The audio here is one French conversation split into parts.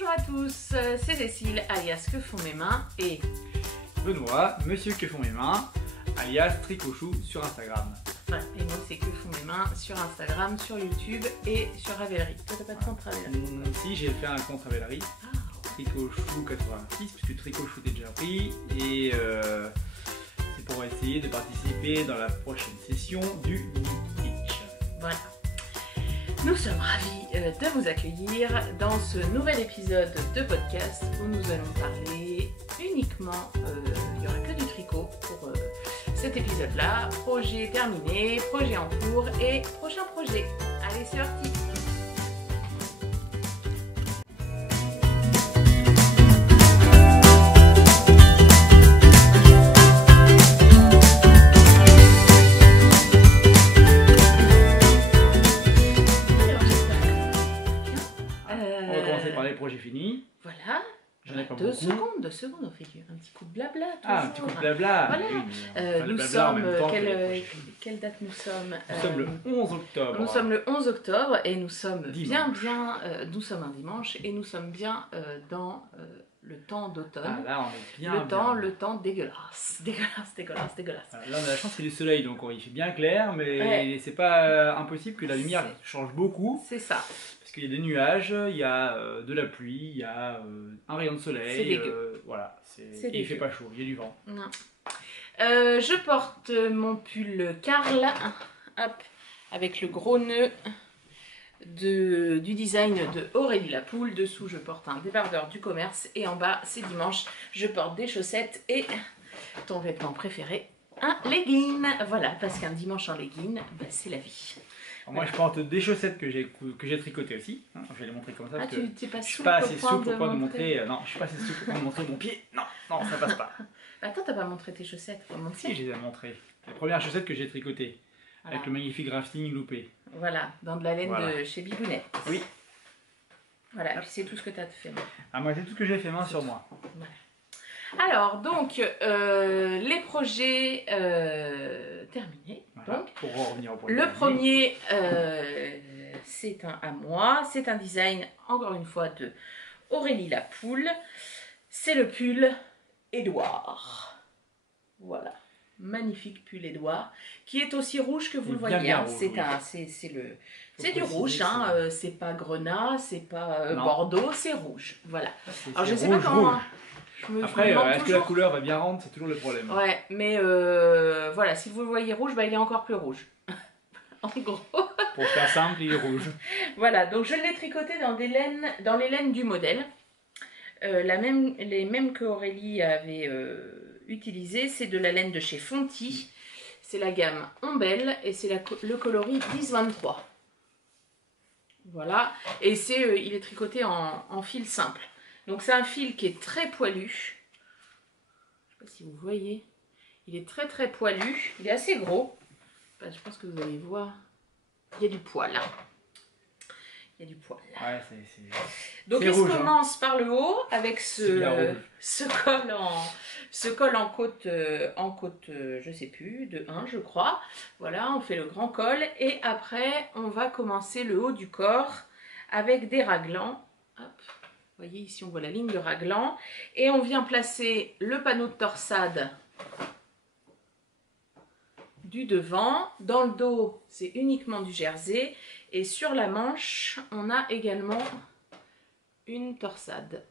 Bonjour à tous, c'est Cécile, alias Que font mes mains, et Benoît, Monsieur Que font mes mains, alias Tricochou sur Instagram. enfin, et moi c'est Que font mes mains sur Instagram, sur YouTube et sur Ravelry. Toi t'as pas de compte Ravelry? Si, j'ai fait un compte Ravelry, Tricochou 86, puisque Tricochou t'es déjà pris, et c'est pour essayer de participer dans la prochaine session du Mini-Pitch. Voilà. Nous sommes ravis de vous accueillir dans ce nouvel épisode de podcast où nous allons parler uniquement, il n'y aura que du tricot pour cet épisode-là. Projet terminé, projet en cours et prochain projet. Allez, c'est parti! Projet fini. Voilà. J'en ai pas Deux beaucoup. secondes, on fait un petit coup de blabla. Ah, un petit coup de blabla. Voilà. Oui, nous sommes, quelle date nous sommes? Nous sommes le 11 octobre. Nous sommes le 11 octobre et nous sommes Dimanche. nous sommes un dimanche et nous sommes bien dans le temps d'automne. Ah, là, on est bien. Le temps dégueulasse. Dégueulasse. Là, on a la chance qu'il y ait du soleil, donc il fait bien clair, mais Ouais. c'est pas impossible que la lumière change beaucoup. C'est ça. Parce qu'il y a des nuages, il y a de la pluie, il y a un rayon de soleil. C'est dégueu. Voilà. C'est Et il dégueu. fait pas chaud, il y a du vent. Non. Je porte mon pull Carl, hop, avec le gros nœud du design de Aurélie Lapoule. Dessous, je porte un débardeur du commerce et en bas, c'est dimanche, je porte des chaussettes et ton vêtement préféré, un legging. Voilà, parce qu'un dimanche en legging, bah, c'est la vie. Alors moi, je porte des chaussettes que j'ai tricotées aussi. Hein, je vais les montrer comme ça. Ah, Parce que tu n'es pas je suis souple pas au assez point souple de pour pouvoir montrer. montrer. Non, je suis pas assez souple pour montrer mon pied. Non, ça passe pas. Attends, t'as pas montré tes chaussettes, faut montrer. Si, je les ai montrées. Les premières chaussettes que j'ai tricotées. Voilà. Avec le magnifique rafting loupé. Voilà, dans de la laine Voilà. de chez Bibounet. Oui. Voilà, puis c'est tout ce que tu as fait. Ah, moi, c'est tout ce que j'ai fait main sur moi. Voilà. Alors, donc, les projets terminés. Voilà, Donc, pour revenir au point. le premier, c'est un à moi. C'est un design, encore une fois, de Aurélie Lapoule. C'est le pull Édouard. Voilà. Magnifique pull Édouard, qui est aussi rouge que vous le voyez. Bien Hein. rouge, C'est du rouge, hein. C'est pas grenat, c'est pas bordeaux, c'est rouge. Voilà. Alors je sais pas comment. Après, est-ce que la couleur va bien rendre? C'est toujours le problème. Ouais, mais voilà, si vous le voyez rouge, bah, il est encore plus rouge. En gros. Pour faire simple, il est rouge. Voilà, donc je l'ai tricoté dans les laines du modèle. Les mêmes que Aurélie avait utilisées, c'est de la laine de chez Fonty. C'est la gamme Ombelle et c'est le coloris 10-23. Voilà, et il est tricoté en fil simple. Donc c'est un fil qui est très poilu. Je ne sais pas si vous voyez. Il est très très poilu. Il est assez gros. Je pense que vous allez voir. Il y a du poil. Il y a du poil. Ouais, donc il commence par le haut avec ce col en côte, je sais plus, de 1 je crois. Voilà, on fait le grand col et après on va commencer le haut du corps avec des raglans. Hop. Vous voyez ici on voit la ligne de raglan et on vient placer le panneau de torsade du devant. Dans le dos c'est uniquement du jersey et sur la manche on a également une torsade.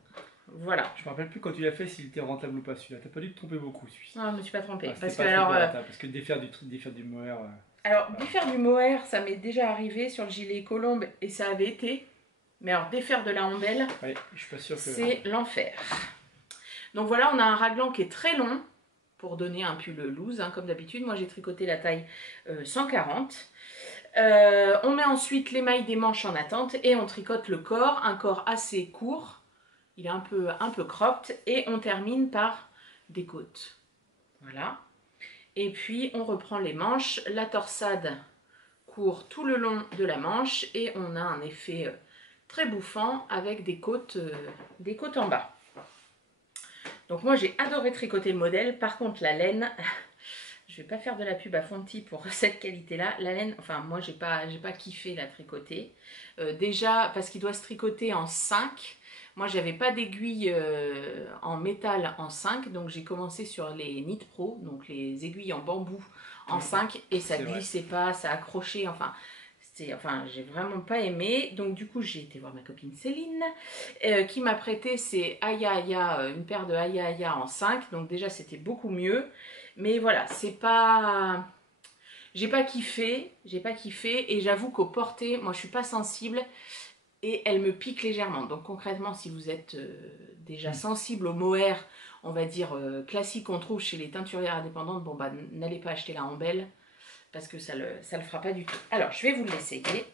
Voilà. Je me rappelle plus quand tu l'as fait s'il était rentable ou pas celui-là. T'as pas dû te tromper beaucoup celui-ci. Non, je me suis pas trompée. Parce que défaire du mohair. Alors défaire du mohair, ça m'est déjà arrivé sur le gilet colombe et ça avait été. Mais alors défaire de la ombelle, ouais, je suis pas sûr que c'est l'enfer. Donc voilà, on a un raglan qui est très long pour donner un pull loose, hein, comme d'habitude. Moi j'ai tricoté la taille 140. On met ensuite les mailles des manches en attente et on tricote le corps, un corps assez court. Il est un peu cropped et on termine par des côtes. Voilà. Et puis on reprend les manches, la torsade court tout le long de la manche et on a un effet très bouffant avec des côtes en bas. Donc moi j'ai adoré tricoter le modèle. Par contre la laine, je vais pas faire de la pub à Fonty pour cette qualité là. La laine, enfin moi j'ai pas kiffé la tricoter. Déjà parce qu'il doit se tricoter en 5. Moi, j'avais pas d'aiguille en métal en 5, donc j'ai commencé sur les Knit Pro, donc les aiguilles en bambou en 5, et ça glissait pas, ça accrochait, enfin j'ai vraiment pas aimé. Donc du coup, j'ai été voir ma copine Céline, qui m'a prêté ces Aya Aya, une paire de Aya Aya en 5, donc déjà c'était beaucoup mieux, mais voilà, c'est pas... J'ai pas kiffé, et j'avoue qu'au porté, moi je suis pas sensible, et elle me pique légèrement. Donc concrètement, si vous êtes déjà sensible au mohair, on va dire classique qu'on trouve chez les teinturières indépendantes, bon bah n'allez pas acheter la Ambel, parce que ça le fera pas du tout. Alors je vais vous l'essayer.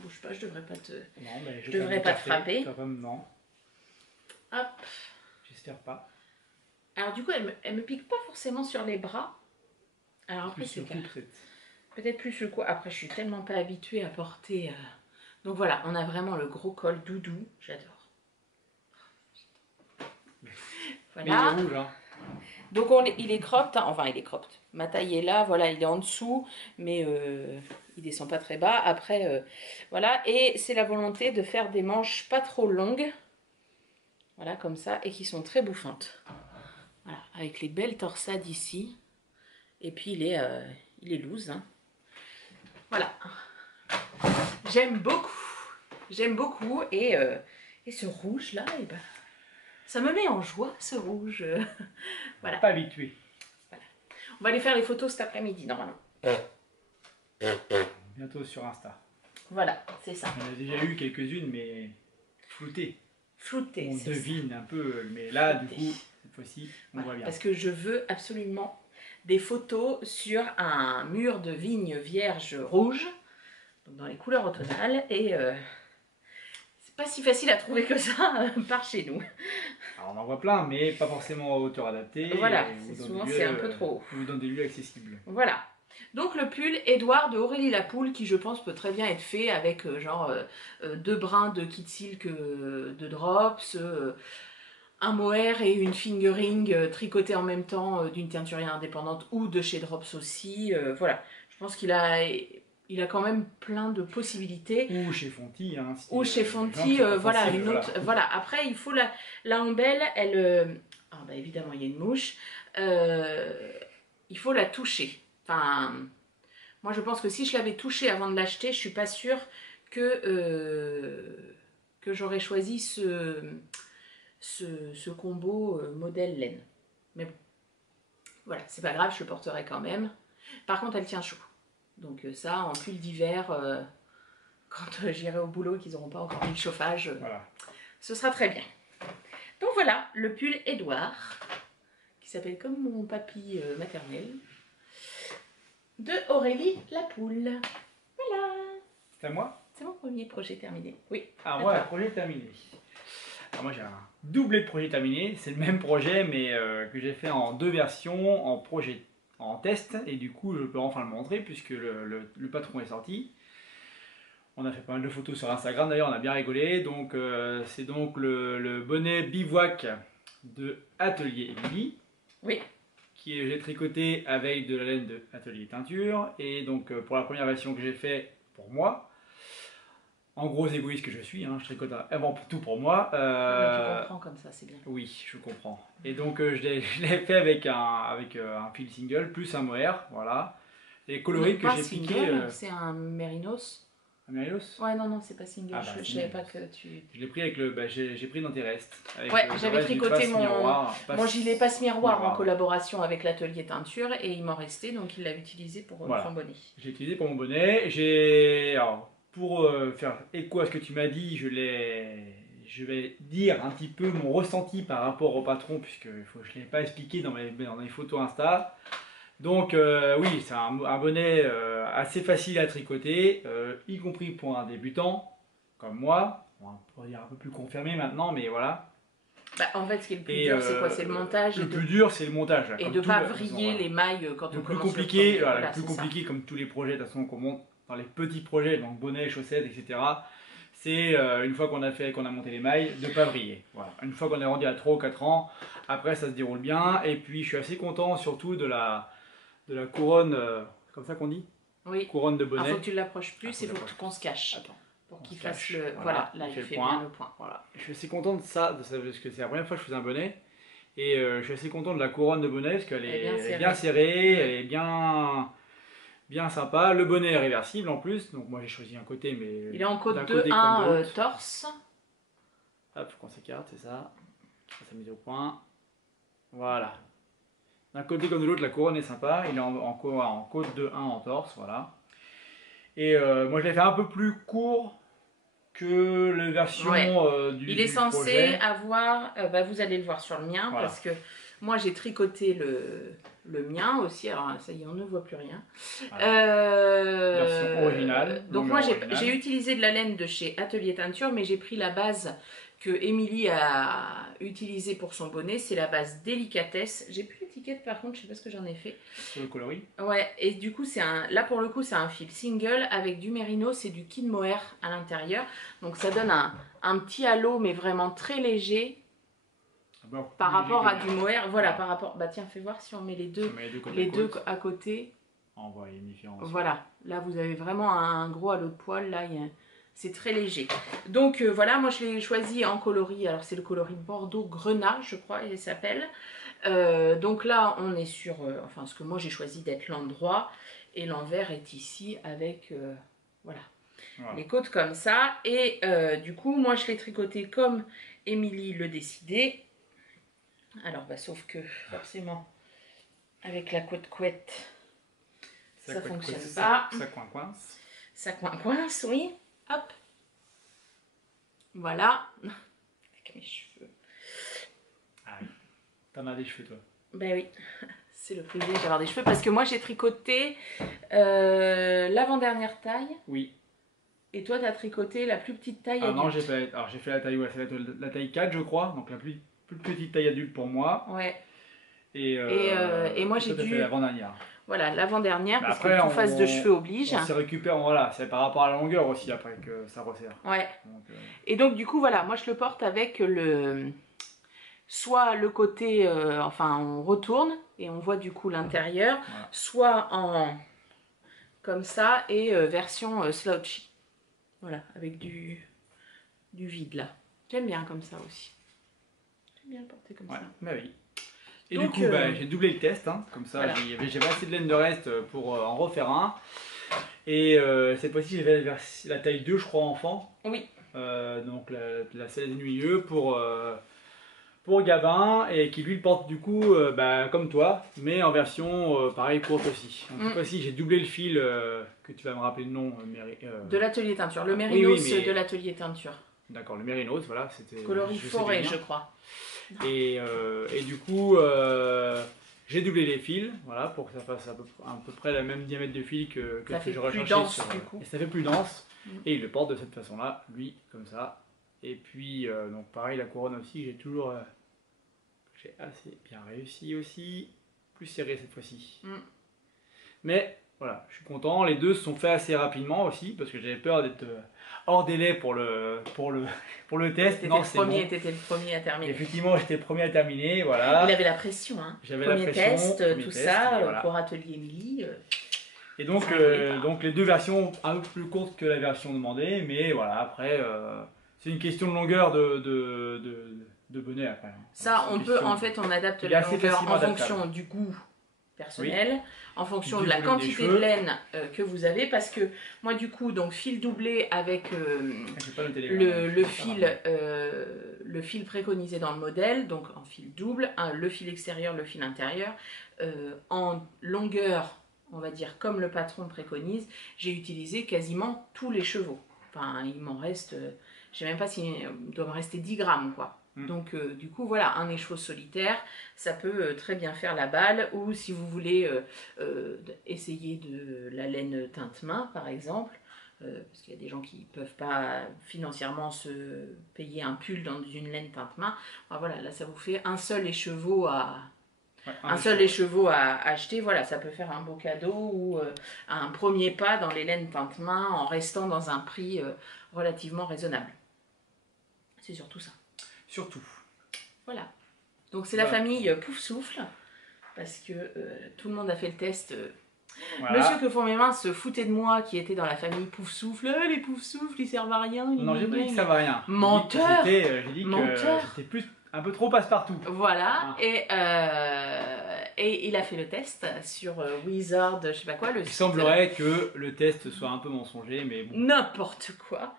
Bouge pas, je devrais pas te, non, mais je devrais pas te frapper. Non. Hop. J'espère pas. Alors du coup, elle me pique pas forcément sur les bras. Alors après c'est peut-être plus sur le cou. Après je suis tellement pas habituée à porter. Donc voilà, on a vraiment le gros col doudou. J'adore. Voilà. Mais il est rouge, hein. Donc il est cropped, hein. Enfin il est cropped. Ma taille est là, voilà, il est en dessous, mais il descend pas très bas. Après, voilà, et c'est la volonté de faire des manches pas trop longues, voilà, comme ça, et qui sont très bouffantes. Voilà, avec les belles torsades ici. Et puis il est loose, hein. Voilà. J'aime beaucoup, et ce rouge là, et ben, ça me met en joie, ce rouge. Voilà. Pas habitué. Voilà. On va aller faire les photos cet après-midi, normalement. Bientôt sur Insta. Voilà, c'est ça. On a déjà eu quelques-unes, mais floutées. Floutées, on devine ça. Un peu, mais là, du coup, cette fois-ci, on voit bien. Parce que je veux absolument des photos sur un mur de vigne vierge rouge, donc dans les couleurs automnales, et c'est pas si facile à trouver que ça par chez nous. Alors, on en voit plein, mais pas forcément à hauteur adaptée. Voilà, souvent c'est un peu trop haut. On vous donne des lieux accessibles. Voilà. Donc le pull Edouard de Aurélie Lapoule, qui je pense peut très bien être fait avec genre 2 brins de kit silk de drops, un mohair et une fingering tricotés en même temps d'une teinturière indépendante ou de chez Drops aussi. Voilà, je pense qu'il a quand même plein de possibilités. Ou chez Fonty. Hein, ou chez Fonty, voilà, une autre. Voilà. Après, il faut la Ambel, elle... ah, bah, évidemment, il y a une mouche. Il faut la toucher. Enfin, moi je pense que si je l'avais touchée avant de l'acheter, je suis pas sûre que j'aurais choisi ce combo modèle laine. Mais bon, voilà, c'est pas grave, je le porterai quand même. Par contre, elle tient chaud. Donc ça, en pull d'hiver, quand j'irai au boulot et qu'ils n'auront pas encore mis le chauffage, voilà. Ce sera très bien. Donc voilà, le pull Edouard, qui s'appelle comme mon papy maternel, de Aurélie Lapoule. Voilà. C'est à moi? C'est mon premier projet terminé. Oui. Ah, moi, le projet terminé. Alors moi, j'ai un doublé de projet terminé. C'est le même projet, mais que j'ai fait en 2 versions, en test. Et du coup, je peux enfin le montrer, puisque le patron est sorti. On a fait pas mal de photos sur Instagram, d'ailleurs, on a bien rigolé. Donc, c'est donc le bonnet bivouac de Atelier Emily. Oui. Qui j'ai tricoté avec de la laine de Atelier Teinture. Et donc pour la première version que j'ai fait pour moi, en gros égoïste que je suis, hein, je tricote avant tout pour moi. Tu comprends comme ça, c'est bien. Oui, je comprends. Et donc je l'ai fait avec un fil single plus un mohair, voilà. Les coloris que j'ai piqué. C'est un mérinos. Un mérinos? Ouais, non, c'est pas single. Ah, bah, je savais pas que tu. Je l'ai pris avec le. Bah, j'ai pris dans tes restes. Ouais, j'avais tricoté mon gilet passe-miroir en collaboration avec l'atelier teinture et il m'en restait, donc il l'a utilisé pour son bonnet. J'ai utilisé pour mon bonnet. Alors, pour faire écho à ce que tu m'as dit, je vais dire un petit peu mon ressenti par rapport au patron, puisque je ne l'ai pas expliqué dans les photos Insta. Donc oui, c'est un bonnet assez facile à tricoter, y compris pour un débutant comme moi. On pourrait dire un peu plus confirmé maintenant, mais voilà. Bah, en fait, ce qui est le plus dur, c'est quoi? C'est le montage. Le plus dur, c'est le montage. Et de ne pas vriller les mailles quand on commence le projet. Le plus compliqué, comme tous les projets, de toute façon, qu'on monte dans les petits projets, donc bonnets, chaussettes, etc. C'est une fois qu'on a monté les mailles, de ne pas vriller. Voilà. Une fois qu'on est rendu à 3 ou 4 ans, après ça se déroule bien. Et puis je suis assez content surtout de la couronne, comme ça qu'on dit? Oui. Couronne de bonnet. Il faut que tu l'approches plus, il faut qu'on se cache. Attends. Pour qu'il fasse le... Voilà, là il fait bien le point. Voilà. Je suis assez content de ça, parce que c'est la première fois que je faisais un bonnet. Et je suis assez content de la couronne de bonnet, parce qu'elle est bien serrée, elle est bien sympa. Le bonnet est réversible en plus, donc moi j'ai choisi un côté, mais il est en côte 2-1 torse. Hop, faut qu'on s'écarte, c'est ça. Ça met au point. Voilà. D'un côté comme de l'autre, la couronne est sympa. Il est en côte 2-1 en torse, voilà. Et moi je l'ai fait un peu plus court que la version il est censé projet. Avoir, vous allez le voir sur le mien, parce que moi j'ai tricoté le mien aussi, alors ça y est, on ne voit plus rien. Version originale. Donc moi j'ai utilisé de la laine de chez Atelier Teinture, mais j'ai pris la base que Émilie a utilisée pour son bonnet, c'est la base Délicatesse. J'ai plus l'étiquette par contre, je sais pas ce que j'en ai fait. Sur le coloris. Ouais, et du coup là pour le coup c'est un fil single avec du mérinos et du kid mohair à l'intérieur. Donc ça donne un petit halo mais vraiment très léger. Par rapport à du mohair, voilà, par rapport, tiens, fais voir si on met les deux à côté. On voit une différence. Voilà, là vous avez vraiment un gros halo de poil, là c'est très léger. Donc voilà, moi je l'ai choisi en coloris, alors c'est le coloris Bordeaux Grenat, je crois, il s'appelle. Donc là on est sur, enfin ce que moi j'ai choisi d'être l'endroit, et l'envers est ici avec, voilà, les côtes comme ça. Et du coup, moi je l'ai tricoté comme Émilie le décidait. Alors, sauf que forcément, avec la côte couette, ça fonctionne pas. Ça coince. Ça coince, oui. Hop. Voilà. Avec mes cheveux. Ah oui. T'en as des cheveux, toi? Ben oui. C'est le privilège d'avoir des cheveux. Parce que moi, j'ai tricoté l'avant-dernière taille. Oui. Et toi, tu as tricoté la plus petite taille adulte. Non, j'ai fait la taille, la taille 4, je crois. Donc la plus petite taille adulte pour moi. Ouais. Et moi, j'ai dû... fait l'avant-dernière. Voilà, l'avant-dernière, parce que tout face de cheveux oblige. On se récupère, voilà, c'est par rapport à la longueur aussi après que ça resserre. Ouais. Donc, et donc du coup, voilà, moi je le porte avec soit le côté, enfin on retourne et on voit du coup l'intérieur, voilà. Soit comme ça et version slouchy. Voilà, avec du vide là. J'aime bien comme ça aussi. J'aime bien le porter comme ça. Bah oui. Et donc, du coup, j'ai doublé le test, hein, comme ça, voilà. J'avais assez de laine de reste pour en refaire un. Et cette fois-ci, j'avais la taille 2, je crois, enfant. Oui. Donc la celle du milieu pour Gabin, et qui lui le porte du coup comme toi, mais en version pareil courte aussi. Donc cette fois-ci, j'ai doublé le fil, que tu vas me rappeler le nom. De l'atelier teinture, le mérinos de l'atelier teinture. D'accord, le mérinos, voilà. C'était coloris forêt, je crois. Et du coup, j'ai doublé les fils, voilà, pour que ça fasse à peu près le même diamètre de fil que je recherchais. Du coup. Et ça fait plus dense. Et il le porte de cette façon-là, lui, comme ça. Et puis, donc pareil, la couronne aussi, j'ai assez bien réussi aussi. Plus serré cette fois-ci. Mais voilà, je suis content. Les deux se sont faits assez rapidement aussi, parce que j'avais peur d'être hors délai pour le test. T'étais le premier à terminer. Effectivement, j'étais le premier à terminer, voilà. Il avait la pression, hein. J'avais la pression. Tout ça, voilà. Pour Atelier Émilie. Et donc, les deux versions un peu plus courtes que la version demandée, mais voilà, après, c'est une question de longueur de bonnet après. Ça, on peut, en fait, on adapte la longueur en fonction du goût personnel, en fonction de la quantité de laine que vous avez, parce que moi du coup donc fil doublé avec le fil préconisé dans le modèle, donc en fil double, le fil extérieur, le fil intérieur, en longueur on va dire comme le patron préconise, j'ai utilisé quasiment tous les chevaux. Enfin il m'en reste, je sais même pas s'il doit me rester 10 grammes quoi. Donc du coup voilà, un écheveau solitaire, ça peut très bien faire la balle, ou si vous voulez essayer de la laine teinte main par exemple, parce qu'il y a des gens qui ne peuvent pas financièrement se payer un pull dans une laine teinte main, enfin, voilà, là ça vous fait un seul écheveau à acheter, voilà, ça peut faire un beau cadeau ou un premier pas dans les laines teinte main en restant dans un prix relativement raisonnable. C'est surtout ça. Surtout. Voilà. Donc c'est la famille Pouf Souffle, parce que tout le monde a fait le test Voilà. Monsieur que font mes mains se foutait de moi qui était dans la famille Pouf Souffle. Les Pouf Souffle, ils servent à rien. Non, j'ai pas dit que ça va rien. Menteur. J'ai dit Menteur. que c'était plus un peu trop passe-partout. Voilà, et il a fait le test sur Wizard, je sais pas quoi, le Il site. semblerait que le test soit un peu mensonger, mais bon. N'importe quoi.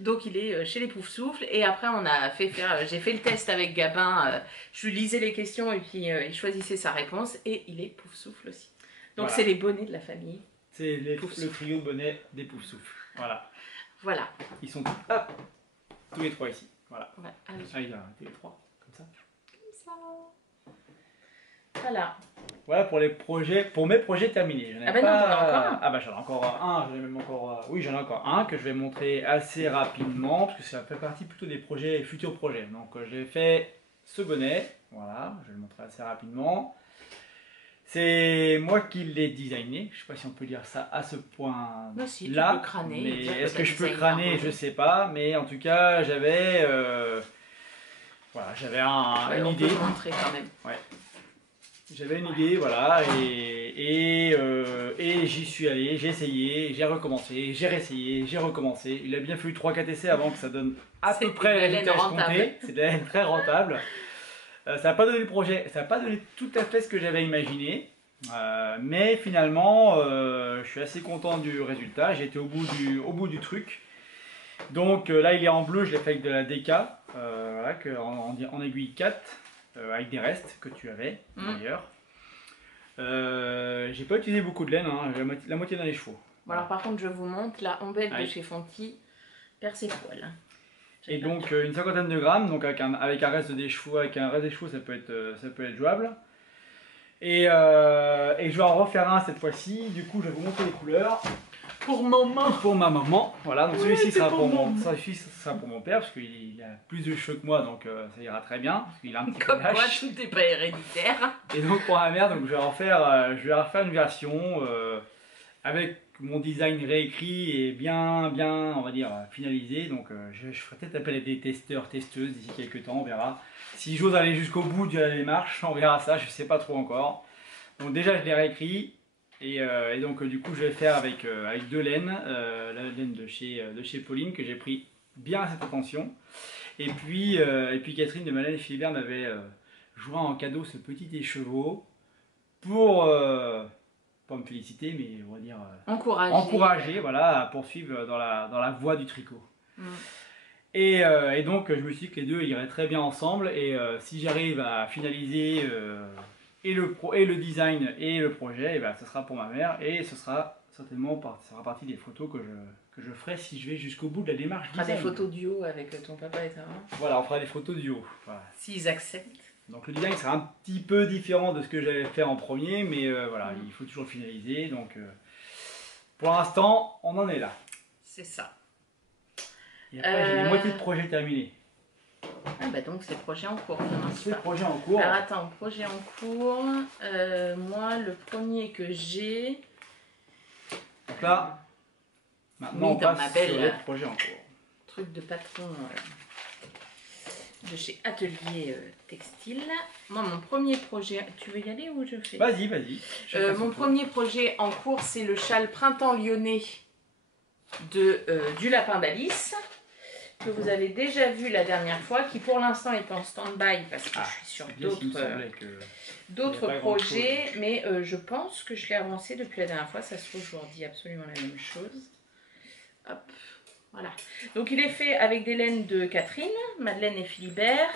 Donc il est chez les Pouf Souffle, et après on a fait faire, j'ai fait le test avec Gabin, je lui lisais les questions et puis il choisissait sa réponse, et il est Pouf Souffle aussi. Donc Voilà. c'est les bonnets de la famille. C'est le trio de bonnets des Pouf Souffle. Voilà. Voilà. Ils sont tous les trois ici. Voilà. Ouais, ah oui. Ah, il a arrêté les trois, comme ça. Comme ça. Voilà. Voilà pour les projets, pour mes projets terminés. Ah bah non, t'en as encore un. Ah bah j'en ai encore un, j'en ai même encore... Oui, j'en ai encore un que je vais montrer assez rapidement, parce que ça fait partie plutôt des projets, futurs projets. Donc j'ai fait ce bonnet, voilà, je vais le montrer assez rapidement. C'est moi qui l'ai designé, je sais pas si on peut dire ça à ce point Non, si, tu là, peux crâner, mais dire que est-ce t'as que je peux designé crâner, un je bonnet. sais pas, mais en tout cas j'avais voilà, j'avais Ouais, une on idée. peut le montrer quand même. Ouais. J'avais une idée, voilà, et j'y suis allé, j'ai essayé, j'ai recommencé, j'ai réessayé, j'ai recommencé. Il a bien fallu 3-4 essais avant que ça donne à peu près de la le laine résultat rentable. escompté. C'est de la laine très rentable. Ça n'a pas donné le projet, ça n'a pas donné tout à fait ce que j'avais imaginé. Mais finalement, je suis assez content du résultat. J'ai été au bout du truc. Donc là, il est en bleu, je l'ai fait avec de la DK, voilà, en aiguille 4. Avec des restes que tu avais d'ailleurs. J'ai pas utilisé beaucoup de laine, hein, la moitié dans les chevaux. Bon, alors par contre, je vous montre la ombelle de Ouais. chez Fonty perd ses poils. Et donc une cinquantaine de grammes, donc avec un reste des chevaux, ça peut être jouable. Et je vais en refaire un cette fois-ci. Du coup, je vais vous montrer les couleurs. Pour maman. Pour ma maman, voilà, donc Ouais, celui-ci c'est sera pour pour maman. celui-ci sera pour mon père, parce qu'il a plus de cheveux que moi, donc ça ira très bien, parce qu'il a un petit peu Comme quoi, lâche. tout n'est pas héréditaire. Et donc pour ma mère, donc, je vais refaire une version avec mon design réécrit et bien, on va dire, finalisé. Donc je ferai peut-être appel à des testeurs, testeuses d'ici quelques temps, on verra. Si j'ose aller jusqu'au bout de la démarche, on verra ça, je sais pas trop encore. Donc déjà je l'ai réécrit. Et donc du coup je vais faire avec deux laines, la laine de chez Pauline que j'ai pris bien à cette attention. Et puis Catherine de Malène et Philibert m'avait joué en cadeau ce petit écheveau pour pas me féliciter, mais on va dire encourager, voilà, à poursuivre dans la voie du tricot. Et donc je me suis dit que les deux iraient très bien ensemble, et si j'arrive à finaliser et le design et le projet, et ben, ce sera pour ma mère, et ce sera certainement ça fera partie des photos que je ferai si je vais jusqu'au bout de la démarche On fera design. des photos duo avec ton papa et ta maman. Voilà, on fera des photos duo. Voilà. S'ils acceptent. Donc le design sera un petit peu différent de ce que j'avais fait en premier, mais voilà, il faut toujours finaliser. Donc pour l'instant, on en est là. C'est ça. Et après, j'ai les moitiés de projet terminés. Ah bah donc c'est projet en cours. C'est le projet en cours. Alors attends, projet en cours. Moi, le premier que j'ai. Donc là, maintenant Oui, on dans passe ma belle, sur les projets en cours. Truc de patron de chez Atelier Textile. Moi, mon premier projet. Tu veux y aller ou je fais? Vas-y. Mon premier projet en cours, c'est le châle Printemps Lyonnais du Lapin d'Alice, que vous avez déjà vu la dernière fois, qui pour l'instant est en stand-by parce que je suis sur d'autres projets, mais je pense que je l'ai avancé depuis la dernière fois. Ça se trouve, je vous redis absolument la même chose. Hop, voilà. Donc il est fait avec des laines de Catherine, Madeleine et Philibert,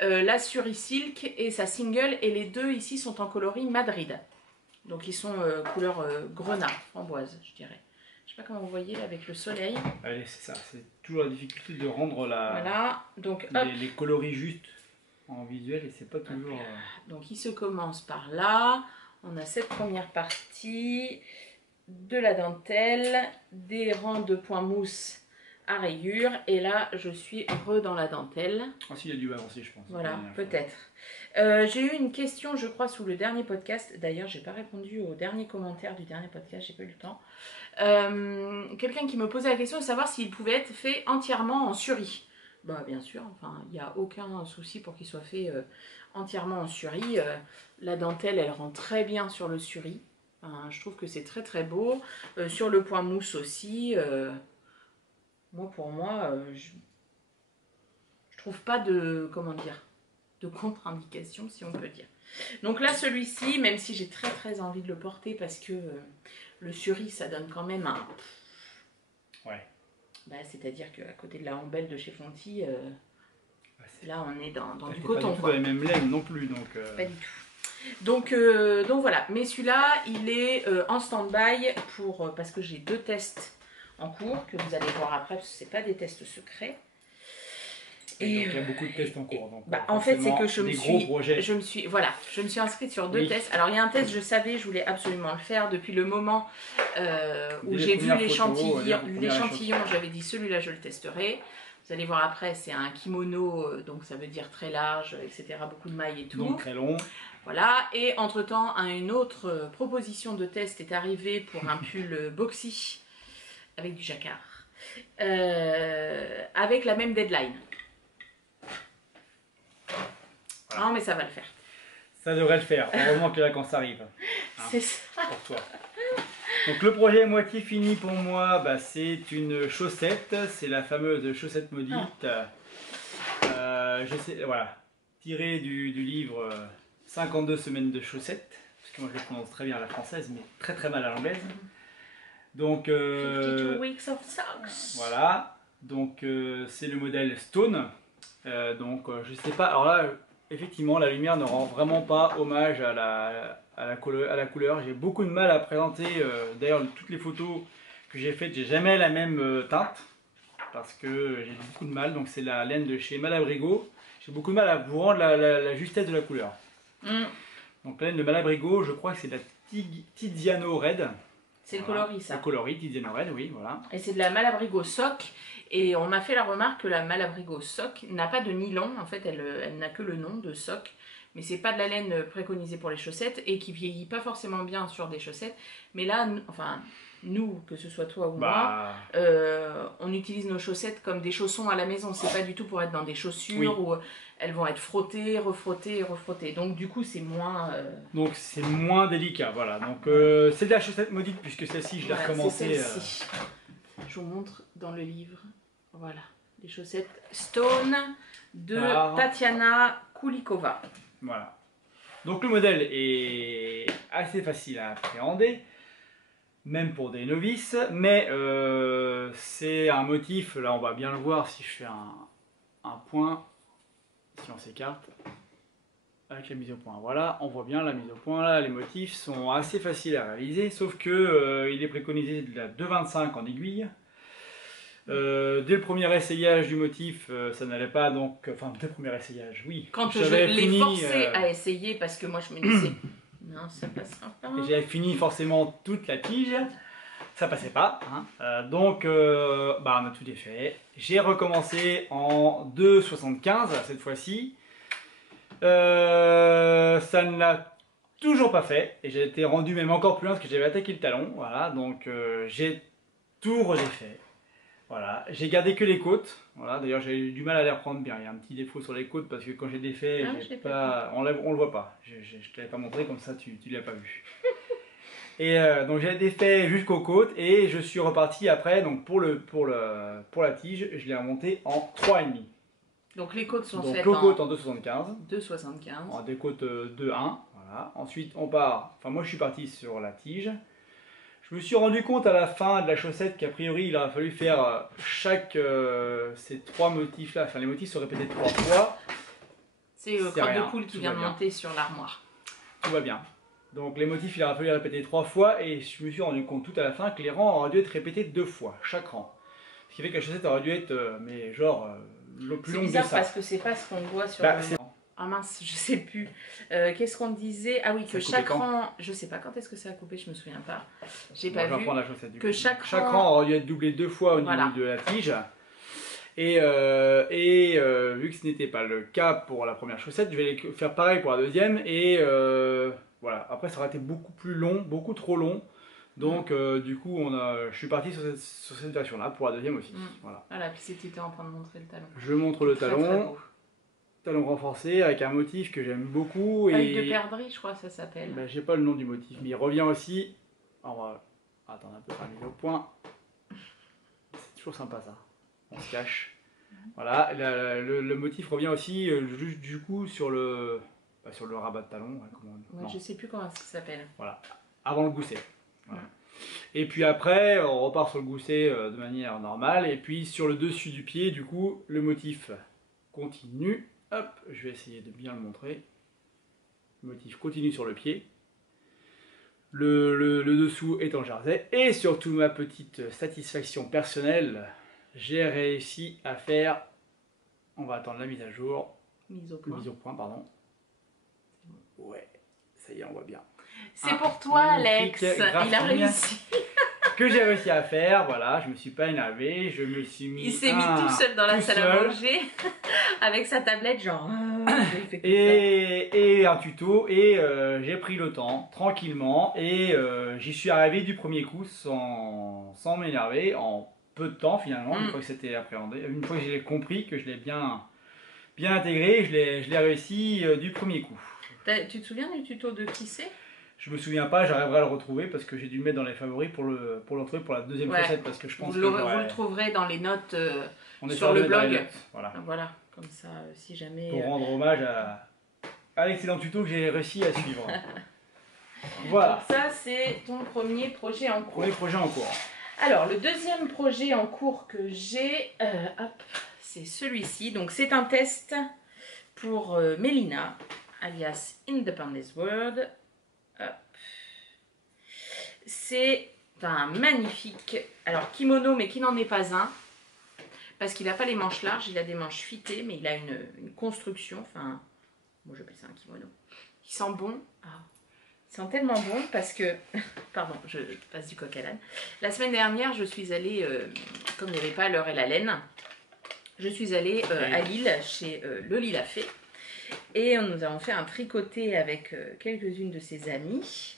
la Surisilk et sa single, et les deux ici sont en coloris Madrid. Donc ils sont couleur grenat, framboise, je dirais. Je sais pas comment vous voyez là avec le soleil. Allez, c'est ça, c'est toujours la difficulté de rendre Voilà, donc hop. les coloris justes en visuel, et c'est pas toujours... Donc il se commence par là. On a cette première partie, de la dentelle, des rangs de points mousse à rayures, et là je suis dans la dentelle. Ah si, il a dû avancer, je pense. Voilà, peut-être. J'ai eu une question, je crois, sous le dernier podcast. D'ailleurs, j'ai pas répondu au dernier commentaire du dernier podcast, j'ai pas eu le temps. Quelqu'un qui me posait la question de savoir s'il pouvait être fait entièrement en suri. Bah bien sûr, enfin, il n'y a aucun souci pour qu'il soit fait entièrement en suri. La dentelle, elle rend très bien sur le suri. Enfin, je trouve que c'est très très beau. Sur le point mousse aussi, pour moi, je trouve pas de, comment dire, de contre-indication, si on peut dire. Donc là, celui-ci, même si j'ai très très envie de le porter parce que le suri, ça donne quand même un... Ouais. Bah, c'est-à-dire qu'à côté de la Ambelle de chez Fonty, là on est dans du Pas coton. du tout la même laine non plus. Donc, Pas du tout. Donc voilà. Mais celui-là, il est en stand-by parce que j'ai 2 tests en cours que vous allez voir après parce que ce pas des tests secrets. Et donc, il y a beaucoup de tests en cours. Donc, en fait, c'est que je me suis inscrite sur 2 tests. Alors, il y a un test, je savais, je voulais absolument le faire depuis le moment où j'ai vu l'échantillon. J'avais dit celui-là, je le testerai. Vous allez voir après, c'est un kimono, donc ça veut dire très large, etc. Beaucoup de mailles et tout. Donc très long. Voilà. Et entre-temps, une autre proposition de test est arrivée pour un pull boxy avec du jacquard, avec la même deadline. Voilà. Non, mais ça va le faire. Ça devrait le faire. Heureusement que les vacances arrivent. Hein, c'est ça. Pour toi. Donc le projet à moitié fini pour moi, bah, c'est une chaussette. C'est la fameuse chaussette maudite. Je sais, voilà. Tirée du livre 52 semaines de chaussettes. Parce que moi je le prononce très bien à la française, mais très très mal à l'anglaise. Donc 52 weeks of socks. Voilà. Donc c'est le modèle Stone. Je sais pas. Alors là, effectivement, la lumière ne rend vraiment pas hommage à la couleur. J'ai beaucoup de mal à présenter. D'ailleurs, toutes les photos que j'ai faites, j'ai jamais la même teinte parce que j'ai beaucoup de mal. Donc c'est la laine de chez Malabrigo. J'ai beaucoup de mal à vous rendre la justesse de la couleur. Donc la laine de Malabrigo, je crois que c'est de la Tiziano Red. C'est le coloris, ça. Le coloris Tiziano Red, oui, voilà. Et c'est de la Malabrigo Sock. Et on m'a fait la remarque que la Malabrigo Sock n'a pas de nylon. En fait, elle n'a que le nom de Sock. Mais c'est pas de la laine préconisée pour les chaussettes et qui vieillit pas forcément bien sur des chaussettes. Mais là, nous, que ce soit toi ou moi, on utilise nos chaussettes comme des chaussons à la maison. C'est pas du tout pour être dans des chaussures où elles vont être frottées, refrottées, refrottées. Donc du coup, c'est moins... Donc c'est moins délicat, voilà. Donc c'est de la chaussette maudite puisque celle-ci, je l'ai recommencée. Je vous montre dans le livre. Voilà, les chaussettes Stone de Tatiana Kulikova. Voilà. Donc le modèle est assez facile à appréhender, même pour des novices, mais c'est un motif, là on va bien le voir si je fais un point, si on s'écarte, avec la mise au point. Voilà, on voit bien la mise au point, là les motifs sont assez faciles à réaliser, sauf que il est préconisé de la 2,25 en aiguille. Dès le premier essayage du motif, ça n'allait pas, donc, enfin, dès le premier essayage, oui. Quand je l'ai forcé à essayer, parce que moi je me disais, non, ça passera pas. J'avais fini forcément toute la tige, ça passait pas. Hein. On a tout défait. J'ai recommencé en 2,75 cette fois-ci. Ça ne l'a toujours pas fait, et j'ai été rendu même encore plus loin parce que j'avais attaqué le talon. Voilà, donc j'ai tout redéfait. Voilà, j'ai gardé que les côtes. Voilà, d'ailleurs j'ai eu du mal à les reprendre bien. Il y a un petit défaut sur les côtes parce que quand j'ai défait, on le voit pas. Je te l'avais pas montré, comme ça tu l'as pas vu. Et donc j'ai défait jusqu'aux côtes et je suis reparti après. Donc pour la tige, je l'ai remonté en 3,5. Donc les côtes sont faites côtes en 2,75. 2,75. En des côtes 2,1. Voilà. Ensuite on part. Enfin moi je suis parti sur la tige. Je me suis rendu compte à la fin de la chaussette qu'a priori il aurait fallu faire ces 3 motifs là, enfin les motifs sont répétés 3 fois. C'est crotte de poule qui vient de monter sur l'armoire. Tout va bien. Donc les motifs il aurait fallu les répéter 3 fois et je me suis rendu compte tout à la fin que les rangs auraient dû être répétés 2 fois, chaque rang. Ce qui fait que la chaussette aurait dû être le plus long que ça. C'est bizarre parce que c'est pas ce qu'on voit sur le... Ah mince, je sais plus. Qu'est-ce qu'on disait? Ah oui, que chaque rang... Je sais pas quand est-ce que ça a coupé, je me souviens pas. J'ai pas vu. Je vais reprendre la chaussette du coup. Chaque rang aurait dû être doublé 2 fois au niveau de la tige. Et vu que ce n'était pas le cas pour la première chaussette, je vais faire pareil pour la deuxième. Et voilà, après ça aurait été beaucoup plus long, beaucoup trop long. Donc du coup, je suis parti sur cette version-là pour la deuxième aussi. Voilà, puis c'était en train de montrer le talon. Je montre le talon. Très beau. talon renforcé avec un motif que j'aime beaucoup. Œil de perdrix, je crois que ça s'appelle. Ben, j'ai pas le nom du motif, mais il revient aussi. On va attendre un peu pour mise au point. C'est toujours sympa ça. On se cache. Voilà, le motif revient aussi juste du coup sur le rabat de talon. Ouais, je sais plus comment ça s'appelle. Voilà, avant le gousset. Voilà. Et puis après, on repart sur le gousset de manière normale. Et puis sur le dessus du pied, du coup, le motif continue. Hop, je vais essayer de bien le montrer. Le motif continue sur le pied. Le dessous est en jersey. Et surtout, ma petite satisfaction personnelle, j'ai réussi à faire... On va attendre la mise à jour. Mise au point, pardon. Ouais, ça y est, on voit bien. C'est pour toi, Alex. Il a réussi. Que j'ai réussi à faire, voilà, je me suis pas énervé, je me suis mis. Il s'est mis tout seul dans la salle à manger avec sa tablette, genre. Et un tuto, et j'ai pris le temps tranquillement, et j'y suis arrivé du premier coup sans m'énerver, en peu de temps finalement, une fois que c'était appréhendé, une fois que j'ai compris, que je l'ai bien intégré, je l'ai réussi du premier coup. Tu te souviens du tuto de qui c'est? Je me souviens pas, j'arriverai à le retrouver parce que j'ai dû le mettre dans les favoris pour le retrouver pour la deuxième facette, parce que je pense vous le trouverez dans les notes sur le blog. Voilà, comme ça, si jamais. Pour rendre hommage à l'excellent tuto que j'ai réussi à suivre. Voilà. Donc ça, c'est ton premier projet en cours. Premier projet en cours. Alors, le deuxième projet en cours que j'ai, c'est celui-ci. Donc, c'est un test pour Mélina, alias Independence World. C'est un magnifique kimono, mais qui n'en est pas un, parce qu'il n'a pas les manches larges, il a des manches fitées, mais il a une construction, enfin, moi j'appelle ça un kimono. Il sent bon, il sent tellement bon parce que, pardon, je passe du coq à l'âne. La semaine dernière, je suis allée, comme il n'y avait pas l'heure et la laine, je suis allée à Lille, chez le Lila Fée, et nous avons fait un tricoté avec quelques-unes de ses amies.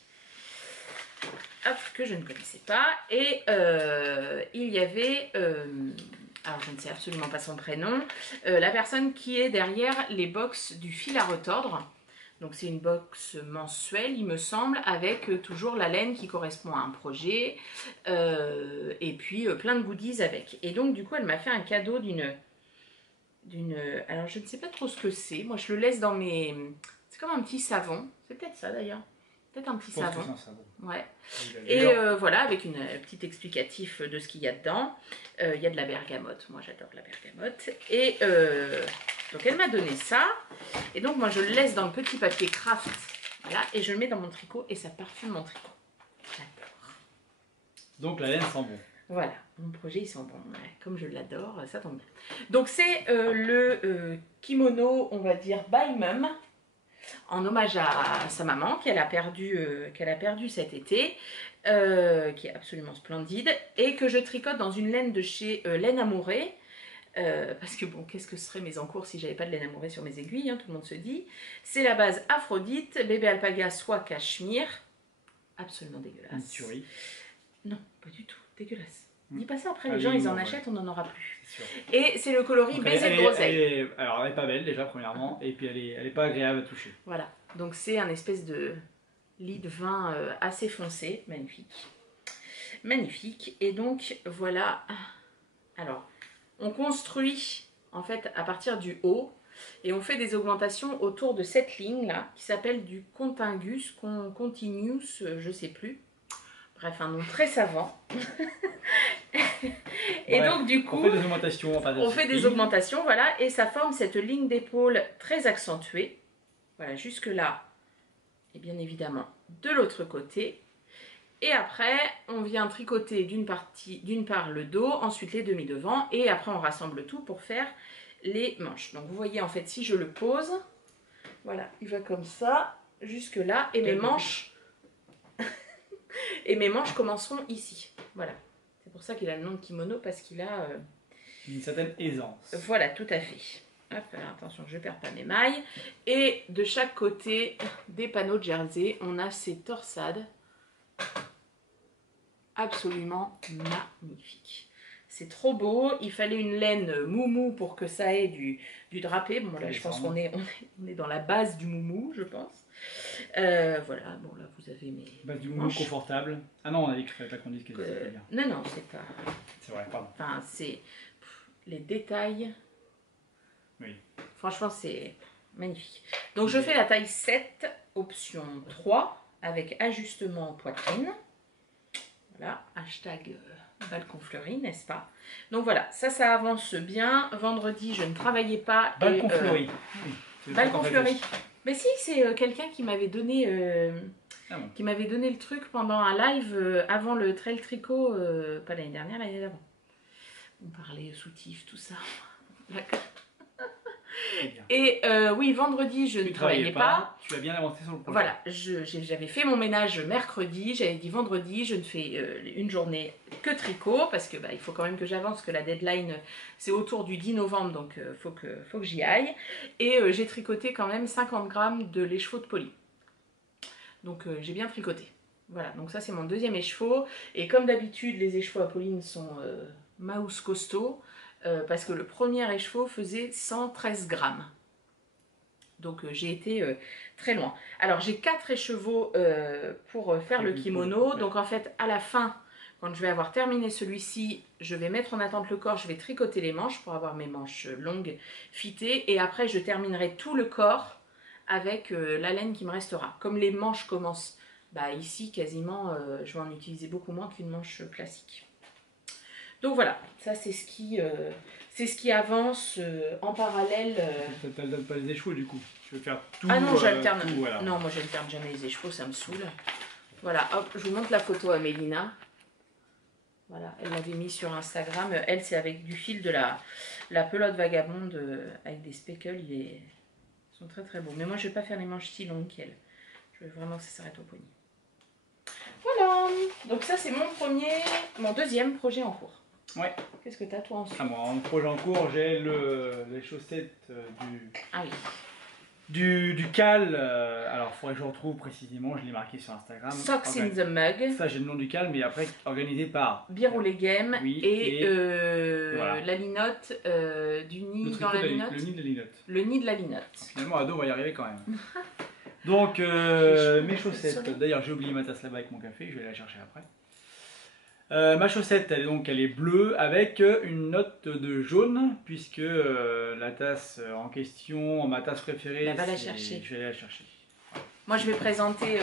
Que je ne connaissais pas, et il y avait, alors je ne sais absolument pas son prénom, la personne qui est derrière les box du fil à retordre. Donc c'est une box mensuelle, il me semble, avec toujours la laine qui correspond à un projet, et puis plein de goodies avec. Et donc du coup elle m'a fait un cadeau d'une, alors je ne sais pas trop ce que c'est, moi je le laisse dans mes, c'est comme un petit savon, c'est peut-être ça d'ailleurs. Peut-être un petit savon. Ouais. Et voilà, avec une petite explicatif de ce qu'il y a dedans. Il y a de la bergamote. Moi, j'adore la bergamote. Et donc, elle m'a donné ça. Et donc, moi, je le laisse dans le petit papier craft. Voilà. Et je le mets dans mon tricot. Et ça parfume mon tricot. J'adore. Donc, la laine sent bon. Voilà. Mon projet, il sent bon. Ouais. Comme je l'adore, ça tombe bien. Donc, c'est le kimono, on va dire, by Mum, en hommage à sa maman qu'elle a perdu cet été, qui est absolument splendide, et que je tricote dans une laine de chez Laine Amourée, parce que bon, qu'est-ce que seraient mes encours si j'avais pas de laine amourée sur mes aiguilles, hein, tout le monde se dit. C'est la base Aphrodite, bébé alpaga soie cachemire, absolument dégueulasse. Une tuerie. Non, pas du tout, dégueulasse. Dis pas ça, après les gens ils en achètent, on n'en aura plus. Sûr. Et c'est le coloris baiser de groseille. Alors elle est pas belle déjà premièrement, et puis elle est pas agréable à toucher. Voilà, donc c'est un espèce de lit de vin assez foncé, magnifique. Magnifique, et donc voilà. Alors, on construit en fait à partir du haut, et on fait des augmentations autour de cette ligne là, qui s'appelle du contingus, continuous, je sais plus. Bref, un nom très savant. Et ouais, donc du coup, on fait des augmentations. Enfin, on fait des augmentations, voilà, et ça forme cette ligne d'épaule très accentuée. Voilà, jusque là, et bien évidemment de l'autre côté. Et après, on vient tricoter d'une part le dos, ensuite les demi-devants, et après on rassemble tout pour faire les manches. Donc vous voyez en fait, si je le pose, voilà, il va comme ça, jusque là, et mes manches... Et mes manches commenceront ici. Voilà. C'est pour ça qu'il a le nom de kimono, parce qu'il a... une certaine aisance. Voilà, tout à fait. Hop, alors attention, je ne perds pas mes mailles. Et de chaque côté des panneaux de jersey, on a ces torsades absolument magnifiques. C'est trop beau. Il fallait une laine moumou pour que ça ait du drapé. Bon là je pense qu'on est dans la base du moumou, je pense. Voilà, bon là vous avez mes base du moumou confortable. Ah non, on a dit qu'il fallait pas qu'on dise qu'elle était bien. Non, non, c'est pas... C'est vrai, pardon. Enfin, c'est... Les détails... Oui. Franchement, c'est magnifique. Donc je fais la taille 7, option 3, avec ajustement poitrine. Voilà, hashtag balcon fleuri, n'est-ce pas? Donc voilà, ça avance bien. Vendredi, je ne travaillais pas. Balcon fleuri. Oui, balcon fleuri. Mais si, c'est quelqu'un qui m'avait donné, qui m'avait donné le truc pendant un live avant le trail tricot, pas l'année dernière, l'année d'avant. On parlait soutif, tout ça. D'accord. Et oui, vendredi, je ne travaillais pas. Tu as bien avancé sur le projet. Voilà, j'avais fait mon ménage mercredi. J'avais dit vendredi, je ne fais une journée que tricot parce que il faut quand même que j'avance, que la deadline c'est autour du 10 novembre, donc faut que j'y aille. Et j'ai tricoté quand même 50 grammes de l'écheveau de poli. Donc j'ai bien tricoté. Voilà, donc ça c'est mon deuxième écheveau. Et comme d'habitude, les écheveaux à Pauline sont mouse costaud. Parce que le premier écheveau faisait 113 grammes. Donc j'ai été très loin. Alors j'ai 4 écheveaux pour faire le kimono. Donc en fait à la fin, quand je vais avoir terminé celui-ci, je vais mettre en attente le corps, je vais tricoter les manches pour avoir mes manches longues fitées. Et après je terminerai tout le corps avec la laine qui me restera. Comme les manches commencent ici quasiment, je vais en utiliser beaucoup moins qu'une manche classique. Donc voilà, ça c'est ce qui avance en parallèle. Ça ne t'alterne pas les écheveaux du coup. Tu veux faire tout. Ah non, j'alterne. Voilà. Non, moi j'alterne jamais les écheveaux, ça me saoule. Voilà, hop, je vous montre la photo à Mélina. Voilà, elle l'avait mis sur Instagram. Elle, c'est avec du fil de la pelote vagabonde avec des speckles. Ils sont très très beaux. Mais moi je vais pas faire les manches si longues qu'elle. Je veux vraiment que ça s'arrête au poignet. Voilà, donc ça c'est mon deuxième projet en cours. Ouais. Qu'est-ce que tu as toi ensuite? Moi, en projet en cours, j'ai les chaussettes du cal. Alors, il faudrait que je retrouve précisément, je l'ai marqué sur Instagram. Socks in the Mug. Ça, j'ai le nom du cal, mais après, organisé par Birou les Games et voilà. la linotte du nid dans la linotte. Le nid de la linotte. Le nid de la linotte. Finalement, Ado, on va y arriver quand même. Donc, mes chaussettes. D'ailleurs, j'ai oublié ma tasse là-bas avec mon café, je vais la chercher après. Ma chaussette, elle est bleue avec une note de jaune, puisque la tasse en question, ma tasse préférée, va la chercher. Je vais aller la chercher. Moi, je vais présenter,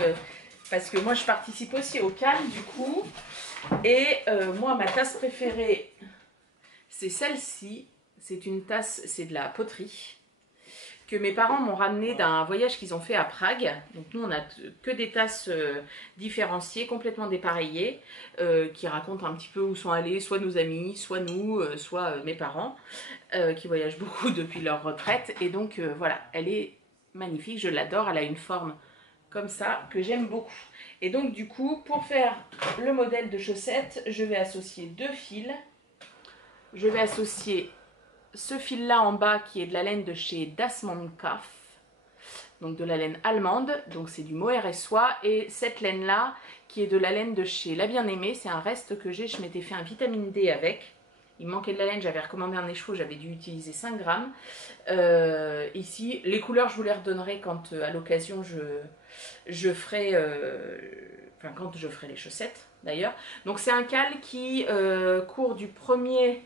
parce que moi, je participe aussi au CAL, du coup. Et moi, ma tasse préférée, c'est celle-ci. C'est une tasse, c'est de la poterie, que mes parents m'ont ramené d'un voyage qu'ils ont fait à Prague. Donc nous on a que des tasses différenciées, complètement dépareillées, qui racontent un petit peu où sont allés soit nos amis, soit nous, soit mes parents, qui voyagent beaucoup depuis leur retraite. Et donc voilà, elle est magnifique, je l'adore, elle a une forme comme ça que j'aime beaucoup. Et donc du coup, pour faire le modèle de chaussette, je vais associer 2 fils. Je vais associer ce fil-là en bas qui est de la laine de chez Das Mondkaff, donc de la laine allemande, donc c'est du mohair et soie, et cette laine-là qui est de la laine de chez La Bien-Aimée, c'est un reste que j'ai, je m'étais fait un vitamine D avec, il me manquait de la laine, j'avais recommandé un écheveau, j'avais dû utiliser 5 grammes. Ici, les couleurs je vous les redonnerai quand à l'occasion je ferai, quand je ferai les chaussettes d'ailleurs. Donc c'est un cal qui court du 1er